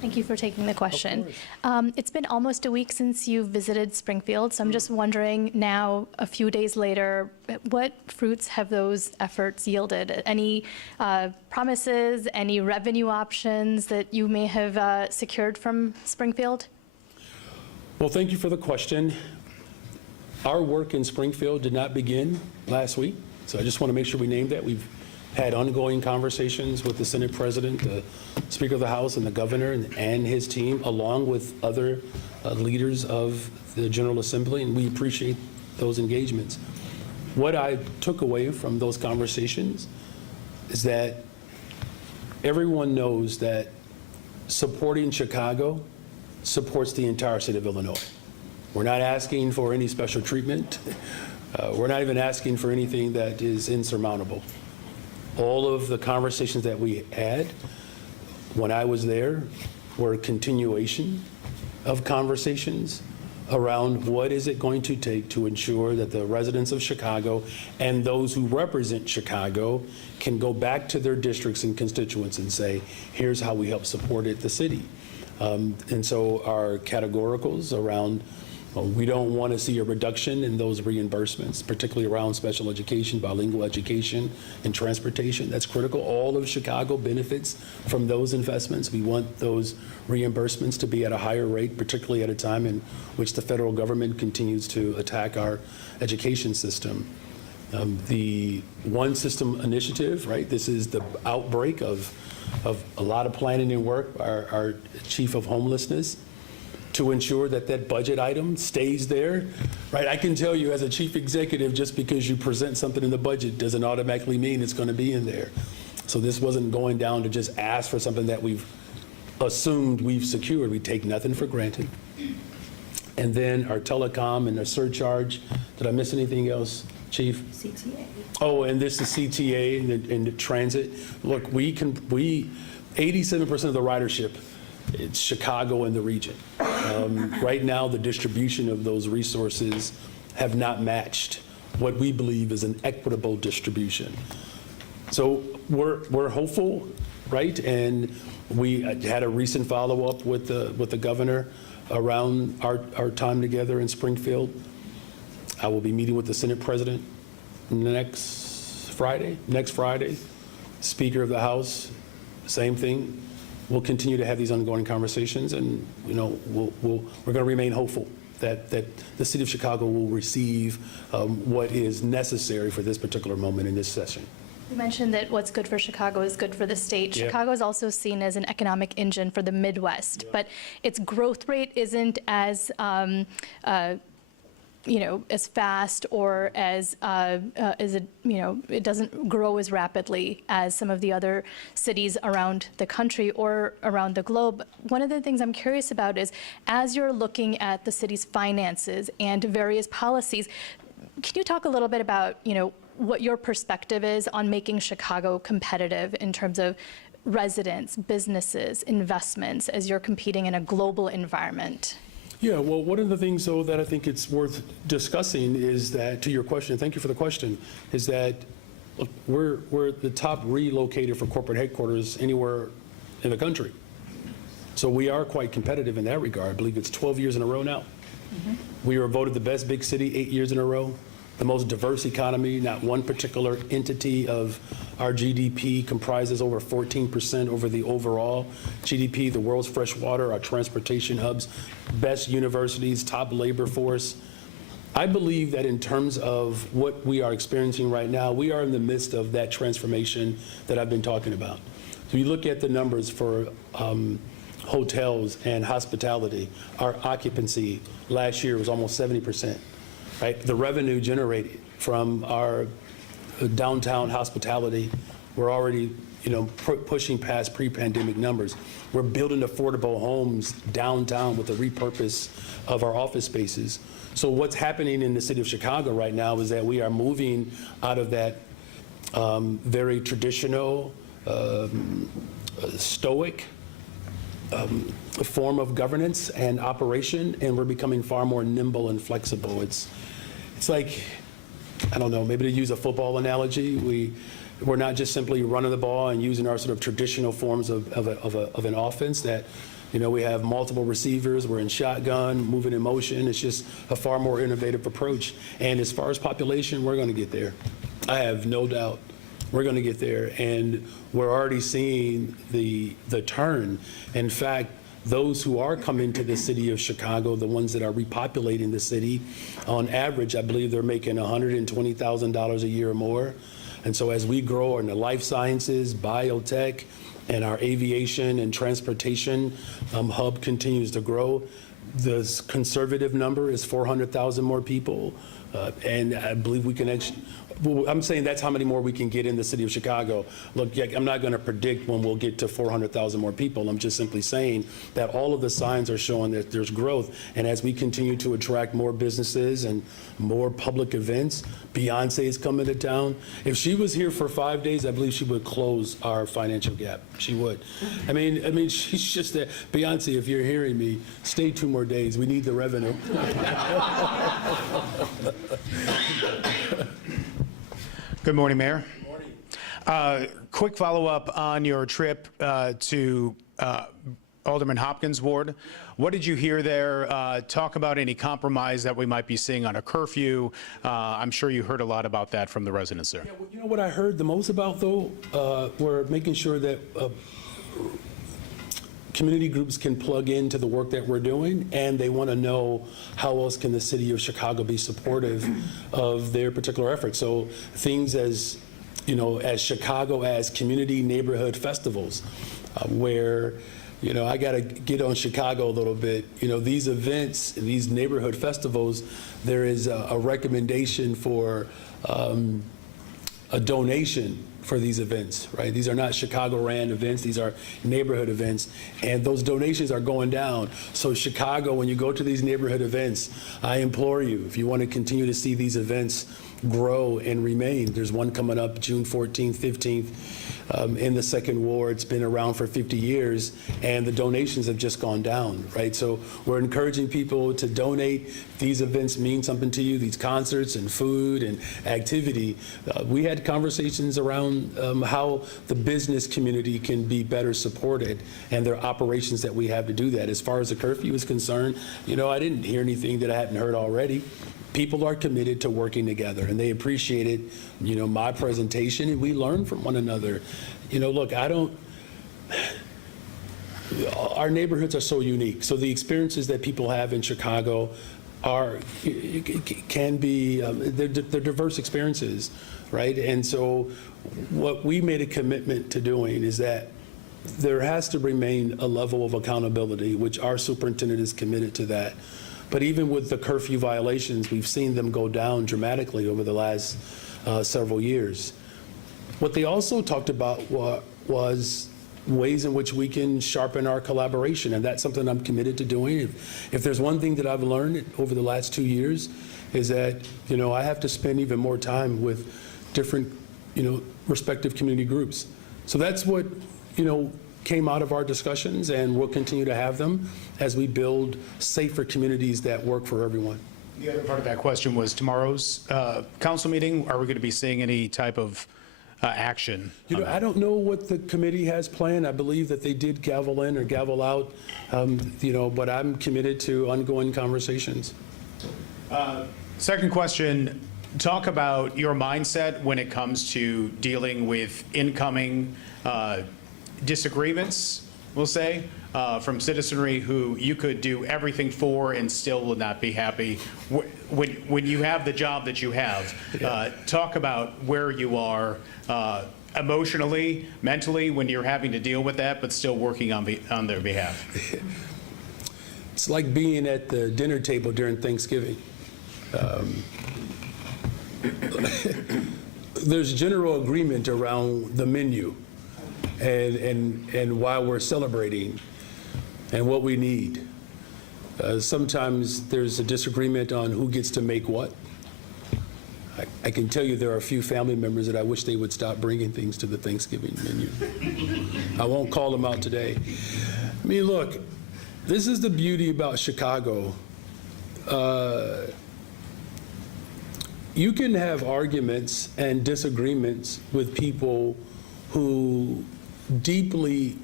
Thank you for taking the question. It's been almost a week since you visited Springfield, so I'm just wondering now, a few days later, what fruits have those efforts yielded? Any promises, any revenue options that you may have secured from Springfield? Well, thank you for the question. Our work in Springfield did not begin last week, so I just want to make sure we name that. We've had ongoing conversations with the Senate President, the Speaker of the House, and the Governor and his team, along with other leaders of the General Assembly, and we appreciate those engagements. What I took away from those conversations is that everyone knows that supporting Chicago supports the entire state of Illinois. We're not asking for any special treatment. We're not even asking for anything that is insurmountable. All of the conversations that we had when I was there were a continuation of conversations around what is it going to take to ensure that the residents of Chicago and those who represent Chicago can go back to their districts and constituents and say, here's how we help support the city. And so our categoricals around, we don't want to see a reduction in those reimbursements, particularly around special education, bilingual education, and transportation. That's critical. All of Chicago benefits from those investments. We want those reimbursements to be at a higher rate, particularly at a time in which the federal government continues to attack our education system. The One System initiative, right? This is the outbreak of a lot of planning and work. Our chief of homelessness, to ensure that that budget item stays there, right? I can tell you as a chief executive, just because you present something in the budget doesn't automatically mean it's going to be in there. So this wasn't going down to just ask for something that we've assumed we've secured. We take nothing for granted. And then our telecom and our surcharge. Did I miss anything else, Chief? CTA. Oh, and this is CTA and the transit. Look, 87% of the ridership, it's Chicago and the region. Right now, the distribution of those resources have not matched what we believe is an equitable distribution. So we're hopeful, right? And we had a recent follow-up with the governor around our time together in Springfield. I will be meeting with the Senate President next Friday. Speaker of the House, same thing. We'll continue to have these ongoing conversations, and we're going to remain hopeful that the city of Chicago will receive what is necessary for this particular moment in this session. You mentioned that what's good for Chicago is good for the state. Yeah. Chicago is also seen as an economic engine for the Midwest, but its growth rate isn't as as fast or as it doesn't grow as rapidly as some of the other cities around the country or around the globe. One of the things I'm curious about is, as you're looking at the city's finances and various policies, can you talk a little bit about, what your perspective is on making Chicago competitive in terms of residents, businesses, investments, as you're competing in a global environment? Yeah, well, one of the things, though, that I think it's worth discussing is that, to your question, thank you for the question, is that look, we're the top relocated for corporate headquarters anywhere in the country. So we are quite competitive in that regard. I believe it's 12 years in a row now. Mm-hmm. We were voted the best big city 8 years in a row. The most diverse economy, not one particular entity of our GDP comprises over 14% over the overall GDP, the world's fresh water, our transportation hubs, best universities, top labor force. I believe that in terms of what we are experiencing right now, we are in the midst of that transformation that I've been talking about. So you look at the numbers for hotels and hospitality, our occupancy last year was almost 70%. right? The revenue generated from our downtown hospitality, we're already, pushing past pre-pandemic numbers. We're building affordable homes downtown with the repurpose of our office spaces. So what's happening in the city of Chicago right now is that we are moving out of that very traditional, stoic form of governance and operation, and we're becoming far more nimble and flexible. It's like, I don't know, maybe to use a football analogy, we're not just simply running the ball and using our sort of traditional forms of an offense that, we have multiple receivers, we're in shotgun, moving in motion. It's just a far more innovative approach. And as far as population, we're going to get there. I have no doubt we're going to get there. And we're already seeing the turn. In fact, those who are coming to the city of Chicago, the ones that are repopulating the city, on average, I believe they're making $120,000 a year or more. And so as we grow in the life sciences, biotech, and our aviation and transportation hub continues to grow, the conservative number is 400,000 more people. And I believe we can actually, I'm saying that's how many more we can get in the city of Chicago. Look, I'm not going to predict when we'll get to 400,000 more people. I'm just simply saying that all of the signs are showing that there's growth. And as we continue to attract more businesses and more public events, Beyonce is coming to town. If she was here for 5 days, I believe she would close our financial gap. She would. I mean, she's just there. Beyonce, if you're hearing me, stay 2 more days. We need the revenue. Good morning, Mayor. Good morning. Quick follow-up on your trip to Alderman Hopkins' ward. What did you hear there? Talk about any compromise that we might be seeing on a curfew. I'm sure you heard a lot about that from the residents there. Yeah, well, you know what I heard the most about, though? We're making sure that community groups can plug into the work that we're doing, and they want to know how else can the city of Chicago be supportive of their particular efforts. So things as, as Chicago as community neighborhood festivals, where, I got to get on Chicago a little bit. These events, these neighborhood festivals, there is a recommendation for a donation for these events, right? These are not Chicago-ran events, these are neighborhood events, and those donations are going down. So Chicago, when you go to these neighborhood events, I implore you, if you want to continue to see these events grow and remain, there's one coming up June 14th, 15th, in the second ward. It's been around for 50 years, and the donations have just gone down, right? So we're encouraging people to donate. These events mean something to you, these concerts and food and activity. We had conversations around how the business community can be better supported and their operations that we have to do that. As far as the curfew is concerned, I didn't hear anything that I hadn't heard already. People are committed to working together, and they appreciated, my presentation, and we learn from one another. Look, our neighborhoods are so unique. So the experiences that people have in Chicago can be, they're diverse experiences, right? And so what we made a commitment to doing is that there has to remain a level of accountability, which our superintendent is committed to that. But even with the curfew violations, we've seen them go down dramatically over the last several years. What they also talked about was ways in which we can sharpen our collaboration, and that's something I'm committed to doing. If there's one thing that I've learned over the last 2 years is that, I have to spend even more time with different, respective community groups. So that's what, came out of our discussions, and we'll continue to have them as we build safer communities that work for everyone. The other part of that question was tomorrow's council meeting. Are we going to be seeing any type of action? I don't know what the committee has planned. I believe that they did gavel in or gavel out, but I'm committed to ongoing conversations. Second question, talk about your mindset when it comes to dealing with incoming disagreements, we'll say, from citizenry who you could do everything for and still will not be happy. When you have the job that you have, talk about where you are emotionally, mentally, when you're having to deal with that, but still working on their behalf. It's like being at the dinner table during Thanksgiving. There's general agreement around the menu and why we're celebrating and what we need. Sometimes there's a disagreement on who gets to make what. I can tell you there are a few family members that I wish they would stop bringing things to the Thanksgiving menu. I won't call them out today. I mean, look, this is the beauty about Chicago. You can have arguments and disagreements with people who deeply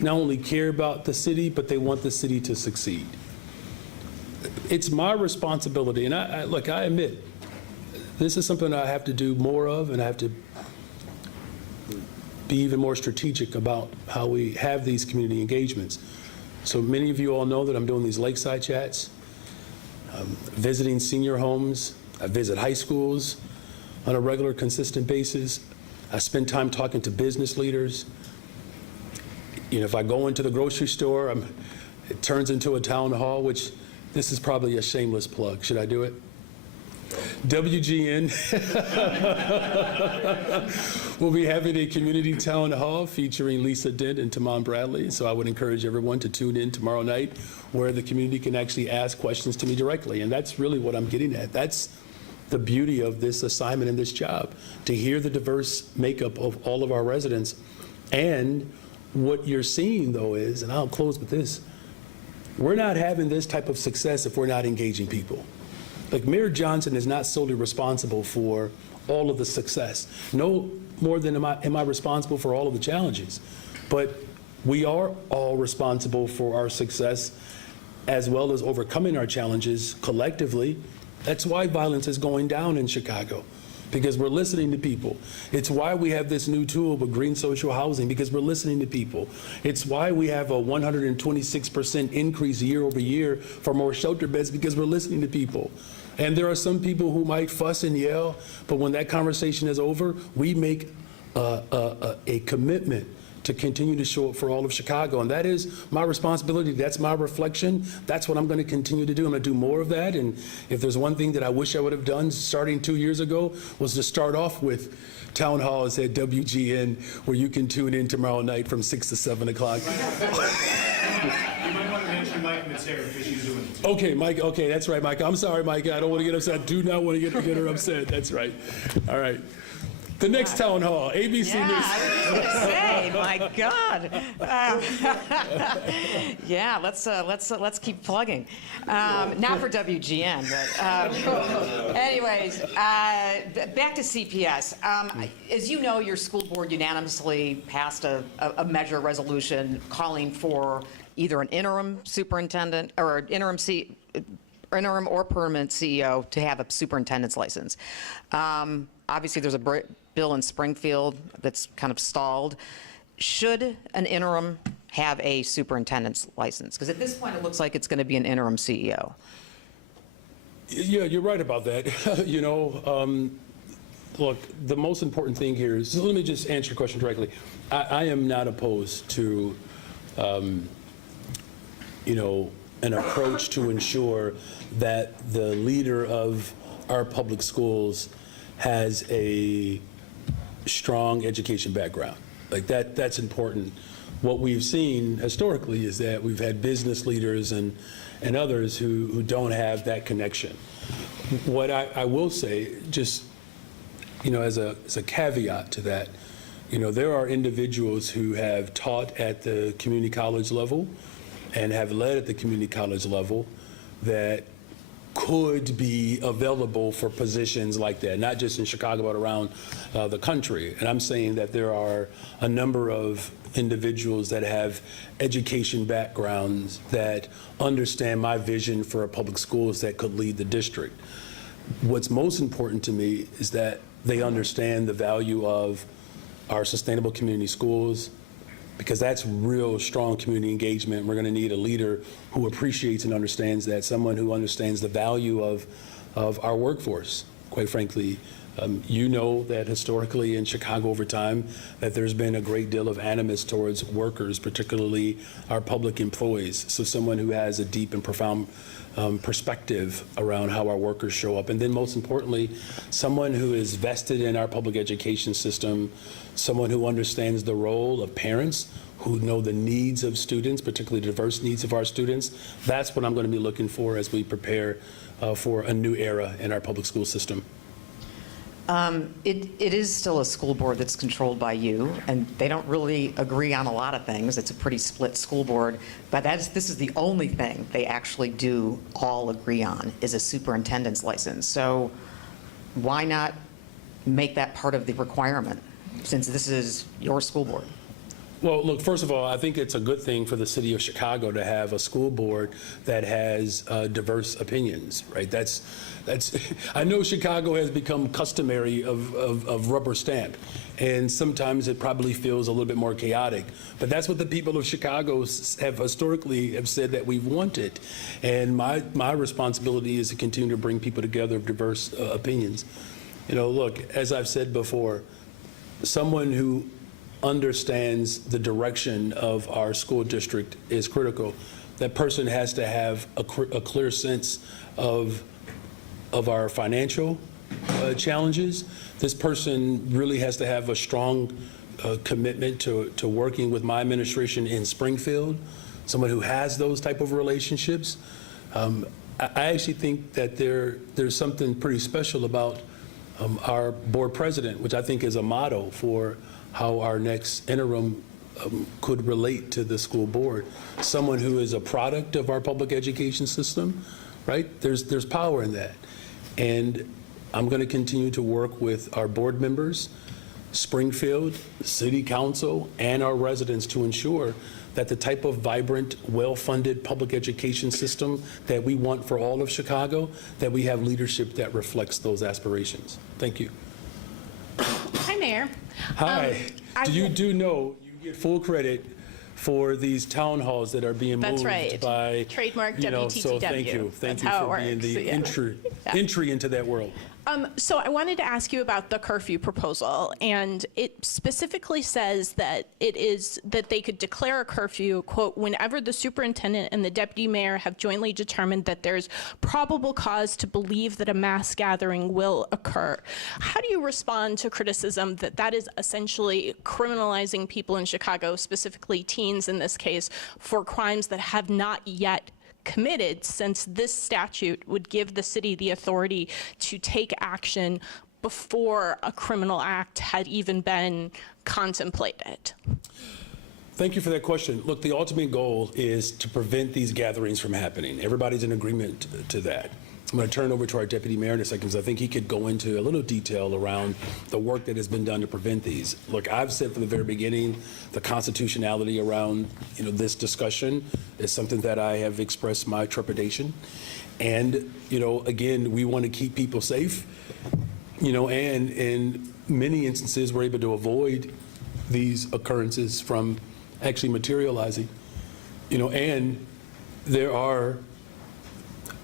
not only care about the city, but they want the city to succeed. It's my responsibility, and I admit, this is something I have to do more of, and I have to be even more strategic about how we have these community engagements. So many of you all know that I'm doing these lakeside chats, visiting senior homes. I visit high schools on a regular, consistent basis. I spend time talking to business leaders. You know, if I go into the grocery store, it turns into a town hall, which this is probably a shameless plug. Should I do it? WGN will be having a community town hall featuring Lisa Dent and Tamon Bradley. So I would encourage everyone to tune in tomorrow night where the community can actually ask questions to me directly. And that's really what I'm getting at. That's the beauty of this assignment and this job, to hear the diverse makeup of all of our residents. And what you're seeing, though, is, and I'll close with this, we're not having this type of success if we're not engaging people. Like, Mayor Johnson is not solely responsible for all of the success. No more than am I responsible for all of the challenges. But we are all responsible for our success as well as overcoming our challenges collectively. That's why violence is going down in Chicago, because we're listening to people. It's why we have this new tool with green social housing, because we're listening to people. It's why we have a 126% increase year over year for more shelter beds, because we're listening to people. And there are some people who might fuss and yell, but when that conversation is over, we make a commitment to continue to show up for all of Chicago. And that is my responsibility. That's my reflection. That's what I'm going to continue to do. I'm going to do more of that. And if there's one thing that I wish I would have done starting 2 years ago, was to start off with town halls at WGN, where you can tune in tomorrow night from 6 to 7 o'clock. You might want to mention Mike Mitzera because she's doing it. Okay, Mike. Okay, that's right, Mike. I'm sorry, Mike. I don't want to get upset. I do not want to get her upset. That's right. All right. The next town hall, ABC News. Yeah, I was gonna say, my God. Yeah, let's keep plugging. Not for WGN, but anyways, back to CPS. As you know, your school board unanimously passed a measure resolution calling for either an interim superintendent or an interim or permanent CEO to have a superintendent's license. Obviously, there's a bill in Springfield that's kind of stalled. Should an interim have a superintendent's license? Because at this point, it looks like it's going to be an interim CEO. Yeah, you're right about that. You know, look, the most important thing here is, let me just answer your question directly. I am not opposed to, you know, an approach to ensure that the leader of our public schools has a strong education background. Like that's important. What we've seen historically is that we've had business leaders and others who don't have that connection. What I will say, just, you know, as a caveat to that, you know, there are individuals who have taught at the community college level and have led at the community college level that could be available for positions like that, not just in Chicago, but around the country. And I'm saying that there are a number of individuals that have education backgrounds that understand my vision for public schools that could lead the district. What's most important to me is that they understand the value of our sustainable community schools, because that's real strong community engagement. We're going to need a leader who appreciates and understands that, someone who understands the value of our workforce. quite frankly. You know that historically in Chicago over time that there's been a great deal of animus towards workers, particularly our public employees. So someone who has a deep and profound perspective around how our workers show up. And then most importantly, someone who is vested in our public education system, someone who understands the role of parents, who know the needs of students, particularly diverse needs of our students. That's what I'm going to be looking for as we prepare for a new era in our public school system. It is still a school board that's controlled by you, and they don't really agree on a lot of things. It's a pretty split school board, but this is the only thing they actually do all agree on is a superintendent's license. So why not make that part of the requirement, since this is your school board? Well, look, first of all, I think it's a good thing for the city of Chicago to have a school board that has diverse opinions, right? That's. I know Chicago has become customary of rubber stamp, and sometimes it probably feels a little bit more chaotic. But that's what the people of Chicago have historically said that we've wanted, and my responsibility is to continue to bring people together of diverse opinions. You know, look, as I've said before, someone who understands the direction of our school district is critical. That person has to have a clear sense of our financial challenges. This person really has to have a strong commitment to working with my administration in Springfield, someone who has those type of relationships. I actually think that there's something pretty special about our board president, which I think is a model for how our next interim could relate to the school board. Someone who is a product of our public education system, right? There's power in that. And I'm going to continue to work with our board members, Springfield, City Council, and our residents to ensure that the type of vibrant, well-funded public education system that we want for all of Chicago, that we have leadership that reflects those aspirations. Thank you. Hi, Mayor. Hi. You do know you get full credit for these town halls that are being moved That's right. by, Trademark WTTW. so thank you. Thank That's you how for it being the works. entry into that world. So I wanted to ask you about the curfew proposal, and it specifically says that it is that they could declare a curfew, quote, whenever the superintendent and the deputy mayor have jointly determined that there's probable cause to believe that a mass gathering will occur. How do you respond to criticism that that is essentially criminalizing people in Chicago, specifically teens in this case, for crimes that have not yet committed, since this statute would give the city the authority to take action before a criminal act had even been contemplated? Thank you for that question. Look, the ultimate goal is to prevent these gatherings from happening. Everybody's in agreement to that. I'm going to turn over to our deputy mayor in a second, because I think he could go into a little detail around the work that has been done to prevent these. Look, I've said from the very beginning, the constitutionality around this discussion is something that I have expressed my trepidation. And again, we want to keep people safe. And in many instances, we're able to avoid these occurrences from actually materializing. And there are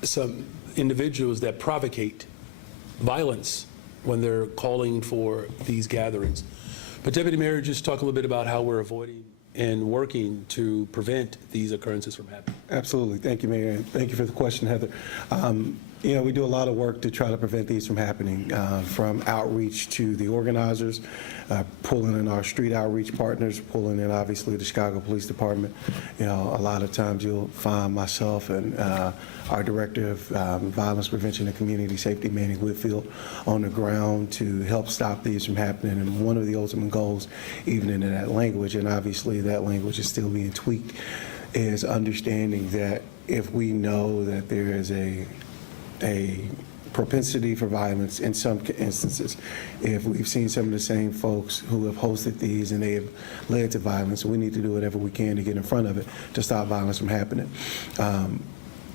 some individuals that provocate violence when they're calling for these gatherings. But Deputy Mayor, just talk a little bit about how we're avoiding and working to prevent these occurrences from happening. Absolutely. Thank you, Mayor. Thank you for the question, Heather. We do a lot of work to try to prevent these from happening, from outreach to the organizers, pulling in our street outreach partners, pulling in, obviously, the Chicago Police Department. A lot of times you'll find myself and our Director of Violence Prevention and Community Safety, Manny Whitfield, on the ground to help stop these from happening. And one of the ultimate goals, even in that language, and obviously that language is still being tweaked, is understanding that if we know that there is a propensity for violence in some instances, if we've seen some of the same folks who have hosted these and they have led to violence, we need to do whatever we can to get in front of it to stop violence from happening.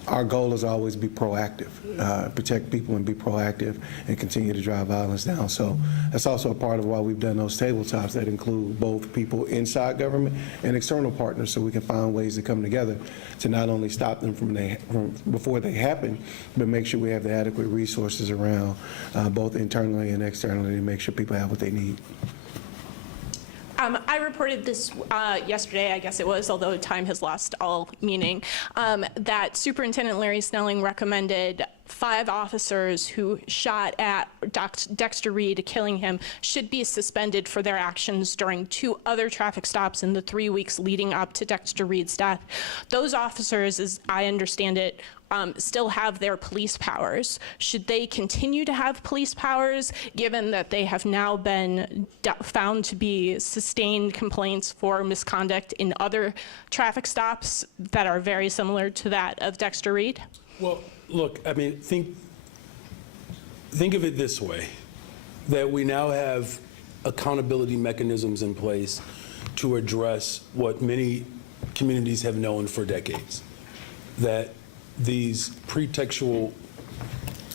our goal is always be proactive, protect people and be proactive and continue to drive violence down. So that's also a part of why we've done those tabletops that include both people inside government and external partners, so we can find ways to come together to not only stop them from before they happen, but make sure we have the adequate resources around both internally and externally to make sure people have what they need. I reported this yesterday, I guess it was, although time has lost all meaning, that Superintendent Larry Snelling recommended 5 officers who shot at Dexter Reed, killing him, should be suspended for their actions during 2 other traffic stops in the 3 weeks leading up to Dexter Reed's death. Those officers, as I understand it, still have their police powers. Should they continue to have police powers, given that they have now been found to be sustained complaints for misconduct in other traffic stops that are very similar to that of Dexter Reed? Well, look, I mean, think of it this way, that we now have accountability mechanisms in place to address what many communities have known for decades, that these pretextual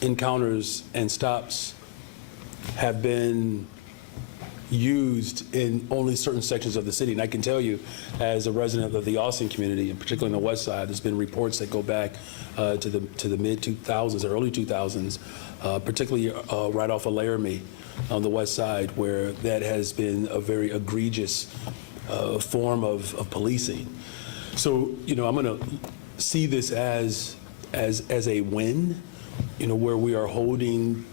encounters and stops have been used in only certain sections of the city. And I can tell you, as a resident of the Austin community, and particularly on the west side, there's been reports that go back to the mid-2000s, or early 2000s, particularly right off of Laramie on the west side, where that has been a very egregious form of policing. So, I'm going to see this as a win, where we are holding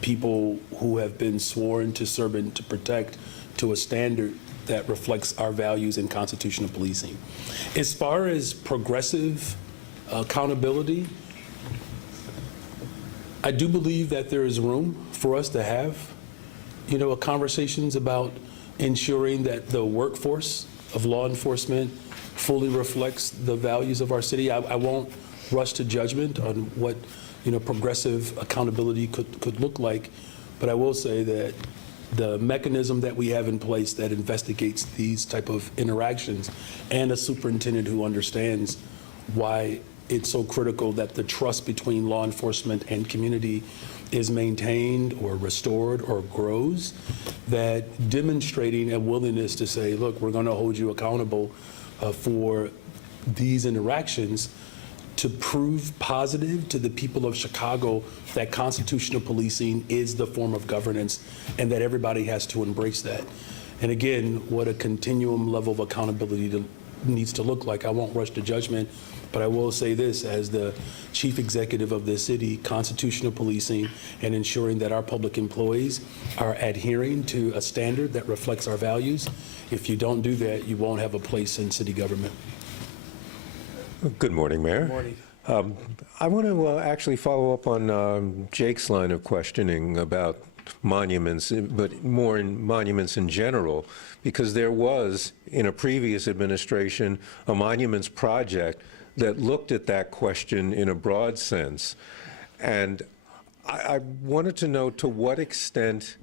people who have been sworn to serve and to protect to a standard that reflects our values in constitutional policing. As far as progressive accountability, I do believe that there is room for us to have, conversations about ensuring that the workforce of law enforcement fully reflects the values of our city. I won't rush to judgment on what progressive accountability could look like, but I will say that the mechanism that we have in place that investigates these type of interactions, and a superintendent who understands why it's so critical that the trust between law enforcement and community is maintained or restored or grows, that demonstrating a willingness to say, look, we're going to hold you accountable for these interactions, to prove positive to the people of Chicago that constitutional policing is the form of governance and that everybody has to embrace that. And again, what a continuum level of accountability needs to look like. I won't rush to judgment, but I will say this, as the chief executive of this city, constitutional policing and ensuring that our public employees are adhering to a standard that reflects our values. If you don't do that, you won't have a place in city government. Good morning, Mayor. Good morning. I want to actually follow up on Jake's line of questioning about monuments, but more in monuments in general, because there was, in a previous administration, a monuments project that looked at that question in a broad sense. And I wanted to know to what extent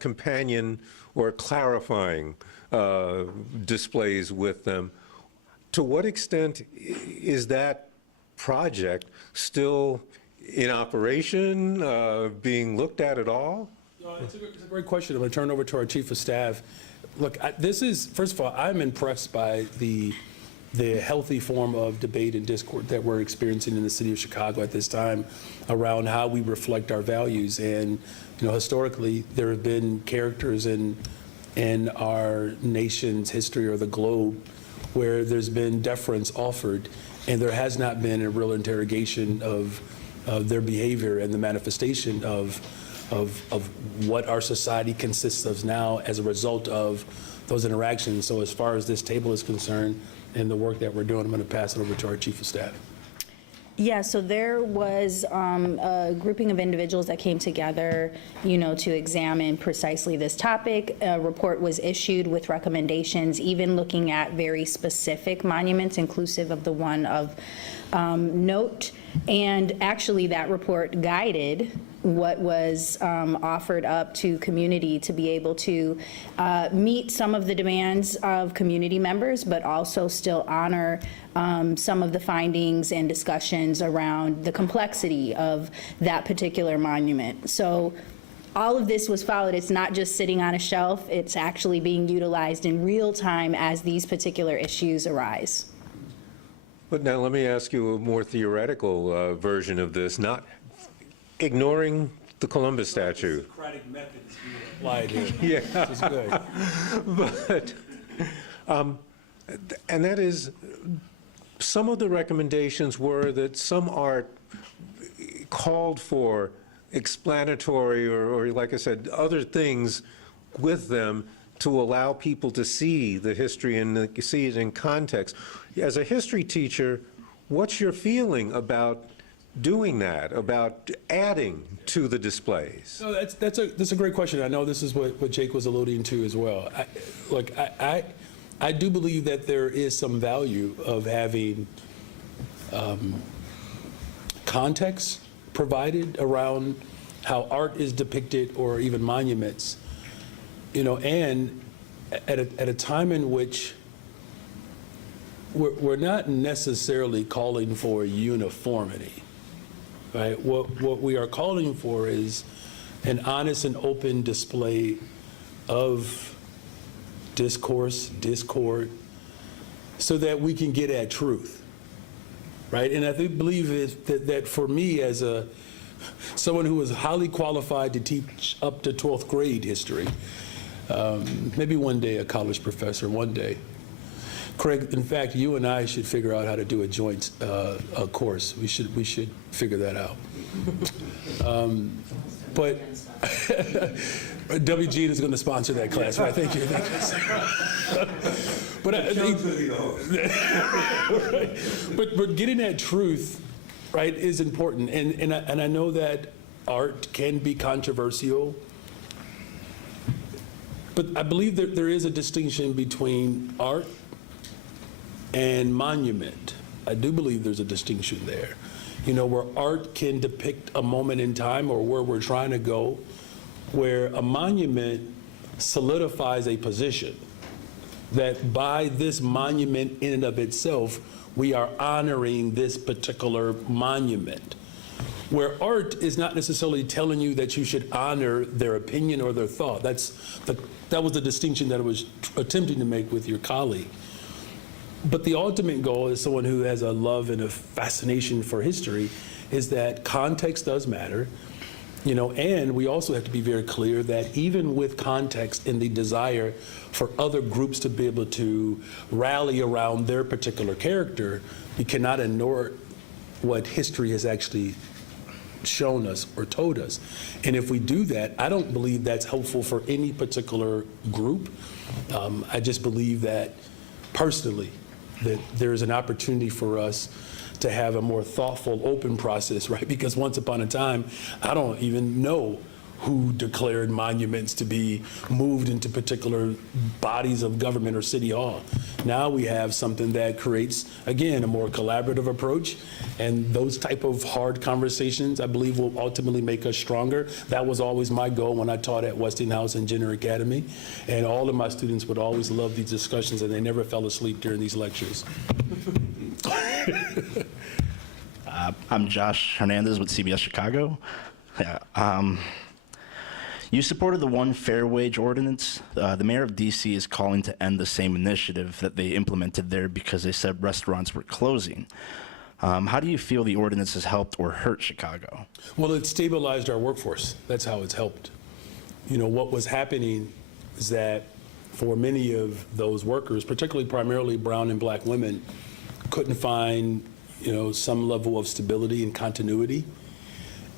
companion or clarifying displays with them. To what extent is that project still in operation, being looked at all? It's a great question. I'm going to turn it over to our chief of staff. Look, this is, first of all, I'm impressed by the healthy form of debate and discourse that we're experiencing in the city of Chicago at this time around how we reflect our values. And historically, there have been characters in our nation's history or the globe where there's been deference offered, and there has not been a real interrogation of their behavior and the manifestation of what our society consists of now as a result of those interactions. So as far as this table is concerned and the work that we're doing, I'm going to pass it over to our chief of staff. Yeah, so there was a grouping of individuals that came together, to examine precisely this topic. A report was issued with recommendations, even looking at very specific monuments, inclusive of the one of note. And actually, that report guided what was offered up to community to be able to meet some of the demands of community members, but also still honor some of the findings and discussions around the complexity of that particular monument. So all of this was followed. It's not just sitting on a shelf, it's actually being utilized in real time as these particular issues arise. But now let me ask you a more theoretical version of this, not ignoring the Columbus statue. Socratic method is being applied here. Yeah. This is good. But, and that is, some of the recommendations were that some art called for explanatory or like I said, other things with them to allow people to see the history and see it in context. As a history teacher, what's your feeling about doing that, about adding to the displays? No, that's a great question. I know this is what Jake was alluding to as well. I do believe that there is some value of having context provided around how art is depicted or even monuments, and at a time in which we're not necessarily calling for uniformity, right? What we are calling for is an honest and open display of discourse, discord, so that we can get at truth, right? And I believe that for me as someone who was highly qualified to teach up to 12th grade history, maybe one day a college professor, one day. Craig, in fact, you and I should figure out how to do a joint course. We should figure that out. But WG is going to sponsor that class, right? Thank you. But but getting at truth, right, is important. And I know that art can be controversial, but I believe that there is a distinction between art and monument. I do believe there's a distinction there. Where art can depict a moment in time or where we're trying to go, where a monument solidifies a position, that by this monument in and of itself, we are honoring this particular monument. Where art is not necessarily telling you that you should honor their opinion or their thought. That was the distinction that I was attempting to make with your colleague. But the ultimate goal, as someone who has a love and a fascination for history, is that context does matter, and we also have to be very clear that even with context and the desire for other groups to be able to rally around their particular character, we cannot ignore what history has actually shown us or told us. And if we do that, I don't believe that's helpful for any particular group. I just believe that personally, that there's an opportunity for us to have a more thoughtful, open process, right? Because once upon a time, I don't even know who declared monuments to be moved into particular bodies of government or city hall. Now we have something that creates, again, a more collaborative approach, and those type of hard conversations, I believe, will ultimately make us stronger. That was always my goal when I taught at Westinghouse and Jenner Academy, and all of my students would always love these discussions, and they never fell asleep during these lectures. I'm Josh Hernandez with CBS Chicago. You supported the One Fair Wage ordinance. The mayor of DC is calling to end the same initiative that they implemented there because they said restaurants were closing. How do you feel the ordinance has helped or hurt Chicago? Well, it stabilized our workforce. That's how it's helped. What was happening is that for many of those workers, particularly primarily brown and black women, couldn't find, some level of stability and continuity.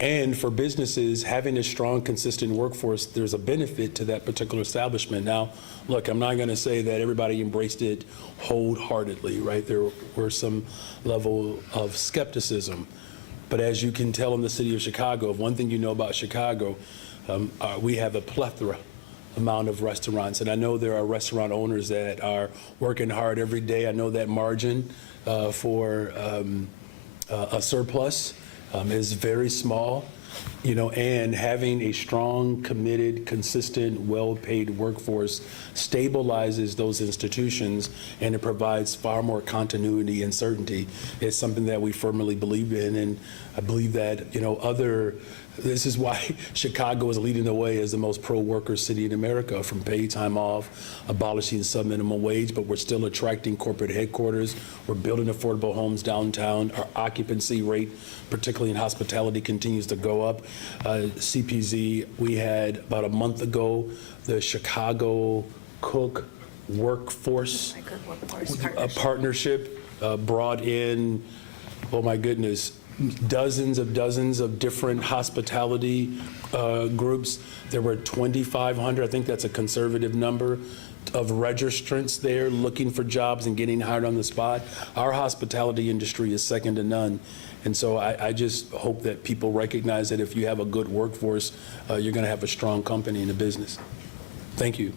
And for businesses, having a strong, consistent workforce, there's a benefit to that particular establishment. Now, look, I'm not going to say that everybody embraced it wholeheartedly, right? There were some level of skepticism. But as you can tell in the city of Chicago, one thing you know about Chicago, we have a plethora amount of restaurants. And I know there are restaurant owners that are working hard every day. I know that margin for a surplus is very small. and having a strong, committed, consistent, well-paid workforce stabilizes those institutions, and it provides far more continuity and certainty. It's something that we firmly believe in, and I believe that, this is why Chicago is leading the way as the most pro-worker city in America, from paid time off, abolishing sub-minimum wage, but we're still attracting corporate headquarters. We're building affordable homes downtown. Our occupancy rate, particularly in hospitality, continues to go up. CPZ, we had about a month ago, the Chicago Cook Workforce Partnership brought in, oh my goodness, dozens of different hospitality groups. There were 2,500, I think that's a conservative number, of registrants there looking for jobs and getting hired on the spot. Our hospitality industry is second to none. And so I just hope that people recognize that if you have a good workforce, you're going to have a strong company and a business. Thank you.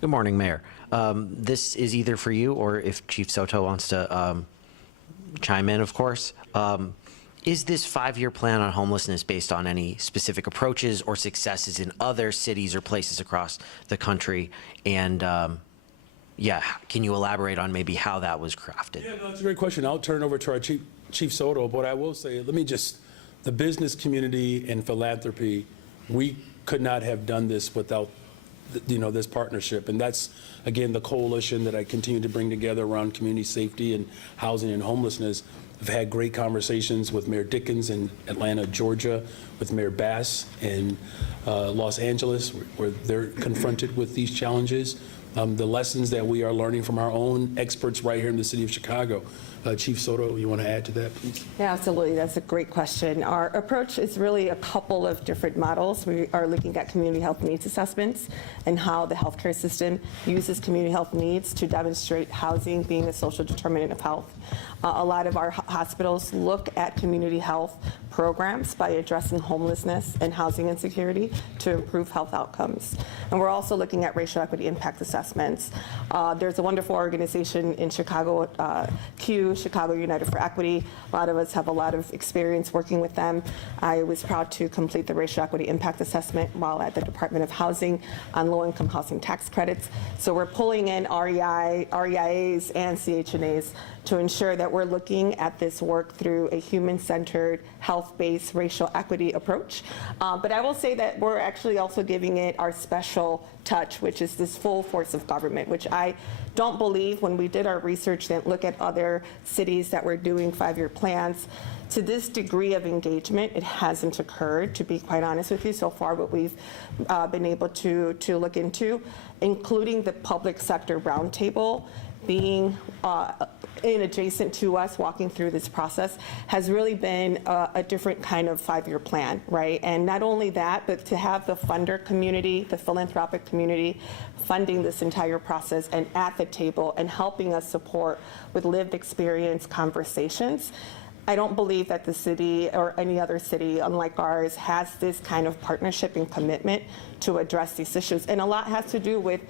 Good morning, Mayor. This is either for you or if Chief Soto wants to chime in, of course. Is this 5-year plan on homelessness based on any specific approaches or successes in other cities or places across the country? And can you elaborate on maybe how that was crafted? Yeah, no, that's a great question. I'll turn it over to our Chief Soto, but I will say, the business community and philanthropy, we could not have done this without this partnership. And that's, again, the coalition that I continue to bring together around community safety and housing and homelessness. I've had great conversations with Mayor Dickens in Atlanta, Georgia, with Mayor Bass in Los Angeles, where they're confronted with these challenges. The lessons that we are learning from our own experts right here in the city of Chicago. Chief Soto, you want to add to that, please? Yeah, absolutely. That's a great question. Our approach is really a couple of different models. We are looking at community health needs assessments and how the healthcare system uses community health needs to demonstrate housing being a social determinant of health. A lot of our hospitals look at community health programs by addressing homelessness and housing insecurity to improve health outcomes. And we're also looking at racial equity impact assessments. There's a wonderful organization in Chicago, Chicago United for Equity. A lot of us have a lot of experience working with them. I was proud to complete the racial equity impact assessment while at the Department of Housing on low-income housing tax credits. So we're pulling in REIAs and CHNAs to ensure that we're looking at this work through a human-centered, health-based racial equity approach. But I will say that we're actually also giving it our special touch, which is this full force of government, which I don't believe when we did our research and look at other cities that were doing 5-year plans, to this degree of engagement, it hasn't occurred, to be quite honest with you, so far what we've been able to look into, including the public sector roundtable, being adjacent to us, walking through this process, has really been a different kind of 5-year plan, right? And not only that, but to have the funder community, the philanthropic community, funding this entire process and at the table and helping us support with lived experience conversations. I don't believe that the city or any other city, unlike ours, has this kind of partnership and commitment to address these issues. And a lot has to do with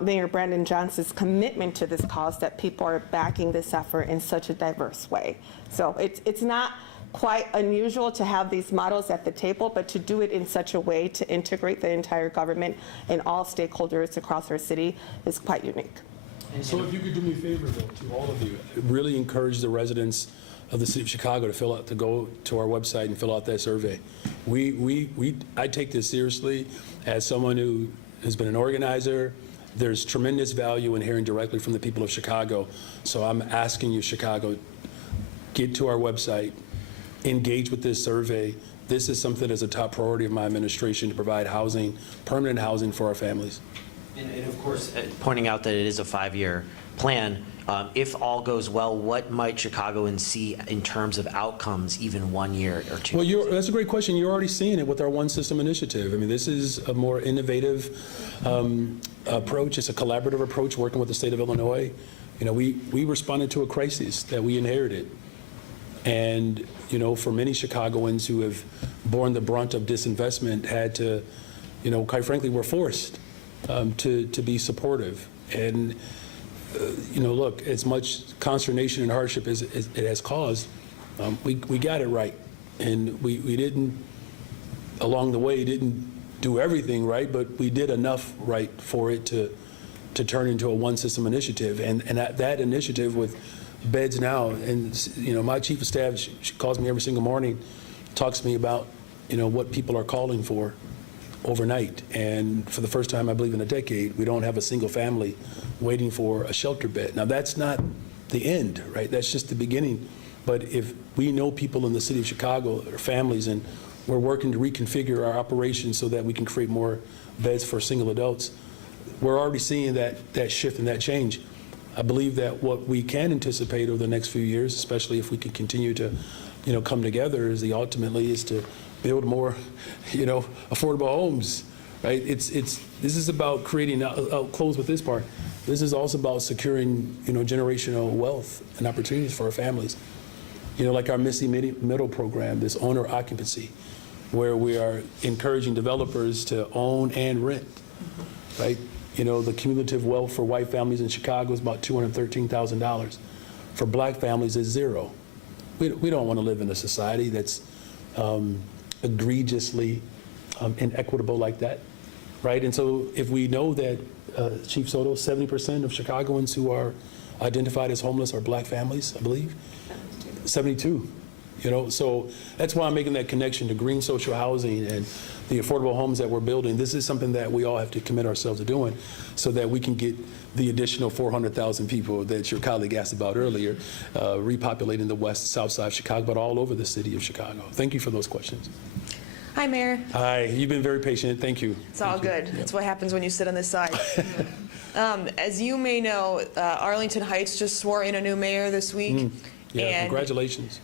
Mayor Brandon Johnson's commitment to this cause, that people are backing this effort in such a diverse way. So it's not quite unusual to have these models at the table, but to do it in such a way to integrate the entire government and all stakeholders across our city is quite unique. So if you could do me a favor, though, to all of you, really encourage the residents of the city of Chicago to go to our website and fill out that survey. I take this seriously as someone who has been an organizer. There's tremendous value in hearing directly from the people of Chicago. So I'm asking you, Chicago, get to our website, engage with this survey. This is something that's a top priority of my administration, to provide housing, permanent housing for our families. And of course, pointing out that it is a 5-year plan, if all goes well, what might Chicagoans see in terms of outcomes even 1 year or 2 years? Well, that's a great question. You're already seeing it with our One System initiative. I mean, this is a more innovative approach. It's a collaborative approach working with the state of Illinois. We responded to a crisis that we inherited. And, for many Chicagoans who have borne the brunt of disinvestment had to, quite frankly, were forced to be supportive. And look, as much consternation and hardship as it has caused, we got it right. And we didn't along the way didn't do everything right, but we did enough right for it to turn into a one-system initiative. And that initiative with beds now, and my chief of staff, she calls me every single morning, talks to me about what people are calling for overnight. And for the first time, I believe in a decade, we don't have a single family waiting for a shelter bed. Now, that's not the end, right? That's just the beginning. But if we know people in the city of Chicago or families, and we're working to reconfigure our operations so that we can create more beds for single adults, we're already seeing that shift and that change. I believe that what we can anticipate over the next few years, especially if we can continue to, come together, is ultimately to build more, affordable homes, right? This is about creating. I'll close with this part. This is also about securing, generational wealth and opportunities for our families. Like our Missy Middle program, this owner occupancy, where we are encouraging developers to own and rent, right? The cumulative wealth for white families in Chicago is about $213,000. For black families, it's zero. We don't want to live in a society that's egregiously inequitable like that, right? And so if we know that, Chief Soto, 70% of Chicagoans who are identified as homeless are black families, I believe, 72. So that's why I'm making that connection to green social housing and the affordable homes that we're building. This is something that we all have to commit ourselves to doing so that we can get the additional 400,000 people that your colleague asked about earlier, repopulating the west, south side of Chicago, but all over the city of Chicago. Thank you for those questions. Hi, Mayor. Hi, you've been very patient. Thank you. It's all good. That's what happens when you sit on this side. As you may know, Arlington Heights just swore in a new mayor this week. Yeah, congratulations.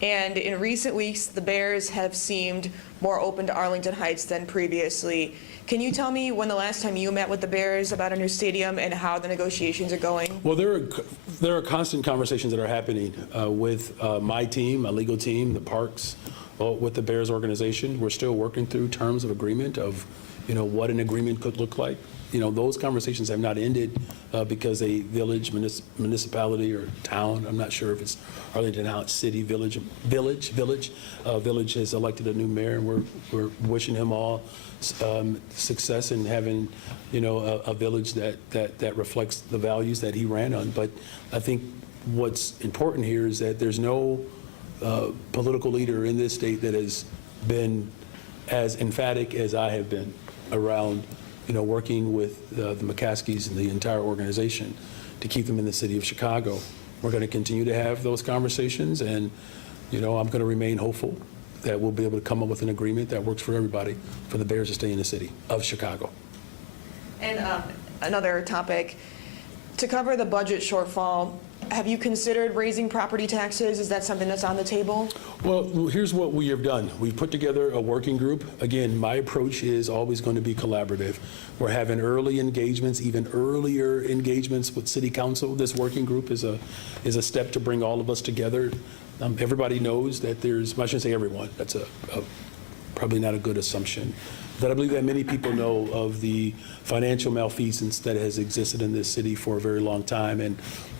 And in recent weeks, the Bears have seemed more open to Arlington Heights than previously. Can you tell me when the last time you met with the Bears about a new stadium and how the negotiations are going? Well, there are constant conversations that are happening with my team, my legal team, the parks, with the Bears organization. We're still working through terms of agreement of, what an agreement could look like. Those conversations have not ended because a village, municipality, or town, I'm not sure if it's Arlington Heights City, Village has elected a new mayor, and we're wishing him all success in having, a village that reflects the values that he ran on. But I think what's important here is that there's no political leader in this state that has been as emphatic as I have been around working with the McCaskies and the entire organization to keep them in the city of Chicago. We're going to continue to have those conversations, and I'm going to remain hopeful that we'll be able to come up with an agreement that works for everybody, for the Bears to stay in the city of Chicago. And another topic, to cover the budget shortfall, have you considered raising property taxes? Is that something that's on the table? Well, here's what we have done. We've put together a working group. Again, my approach is always going to be collaborative. We're having early engagements, even earlier engagements with City Council. This working group is a step to bring all of us together. Everybody knows that I shouldn't say everyone, that's probably not a good assumption, but I believe that many people know of the financial malfeasance that has existed in this city for a very long time. And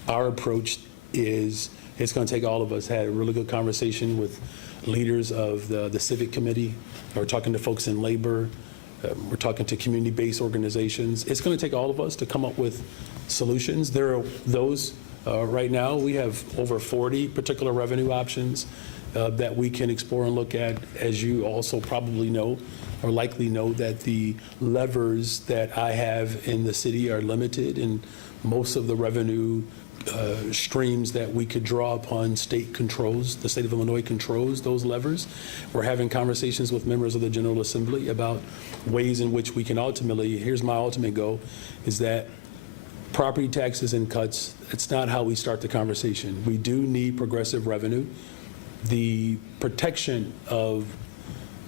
our approach is, it's going to take all of us. Had a really good conversation with leaders of the civic committee. We're talking to folks in labor. We're talking to community-based organizations. It's going to take all of us to come up with solutions. There are those right now. We have over 40 particular revenue options that we can explore and look at. As you also probably know, or likely know, that the levers that I have in the city are limited, and most of the revenue streams that we could draw upon state controls. The state of Illinois controls those levers. We're having conversations with members of the General Assembly about ways in which we can ultimately, here's my ultimate goal, is that property taxes and cuts, it's not how we start the conversation. We do need progressive revenue. The protection of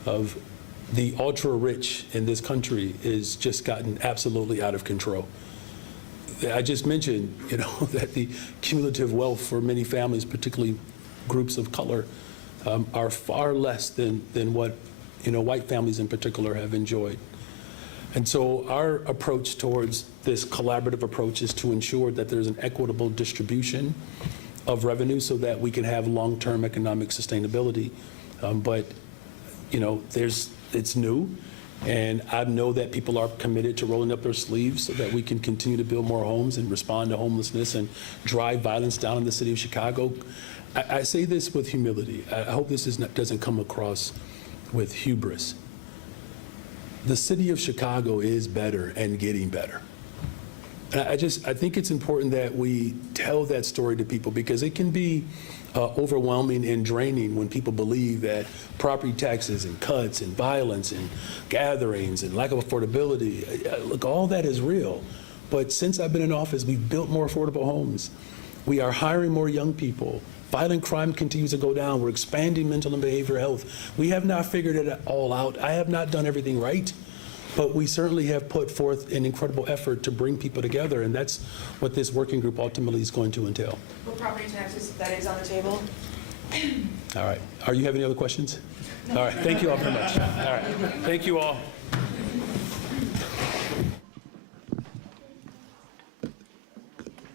the ultra-rich in this country is just gotten absolutely out of control. I just mentioned, that the cumulative wealth for many families, particularly groups of color, are far less than what, white families in particular have enjoyed. And so our approach towards this collaborative approach is to ensure that there's an equitable distribution of revenue so that we can have long-term economic sustainability. But it's new, and I know that people are committed to rolling up their sleeves so that we can continue to build more homes and respond to homelessness and drive violence down in the city of Chicago. I say this with humility. I hope this doesn't come across with hubris. The city of Chicago is better and getting better. And I think it's important that we tell that story to people, because it can be overwhelming and draining when people believe that property taxes and cuts and violence and gatherings and lack of affordability, look, all that is real. But since I've been in office, we've built more affordable homes. We are hiring more young people. Violent crime continues to go down. We're expanding mental and behavioral health. We have not figured it all out. I have not done everything right, but we certainly have put forth an incredible effort to bring people together, and that's what this working group ultimately is going to entail. For property taxes, that is on the table. All right. Are you having any other questions? All right. Thank you all very much. All right. Thank you all.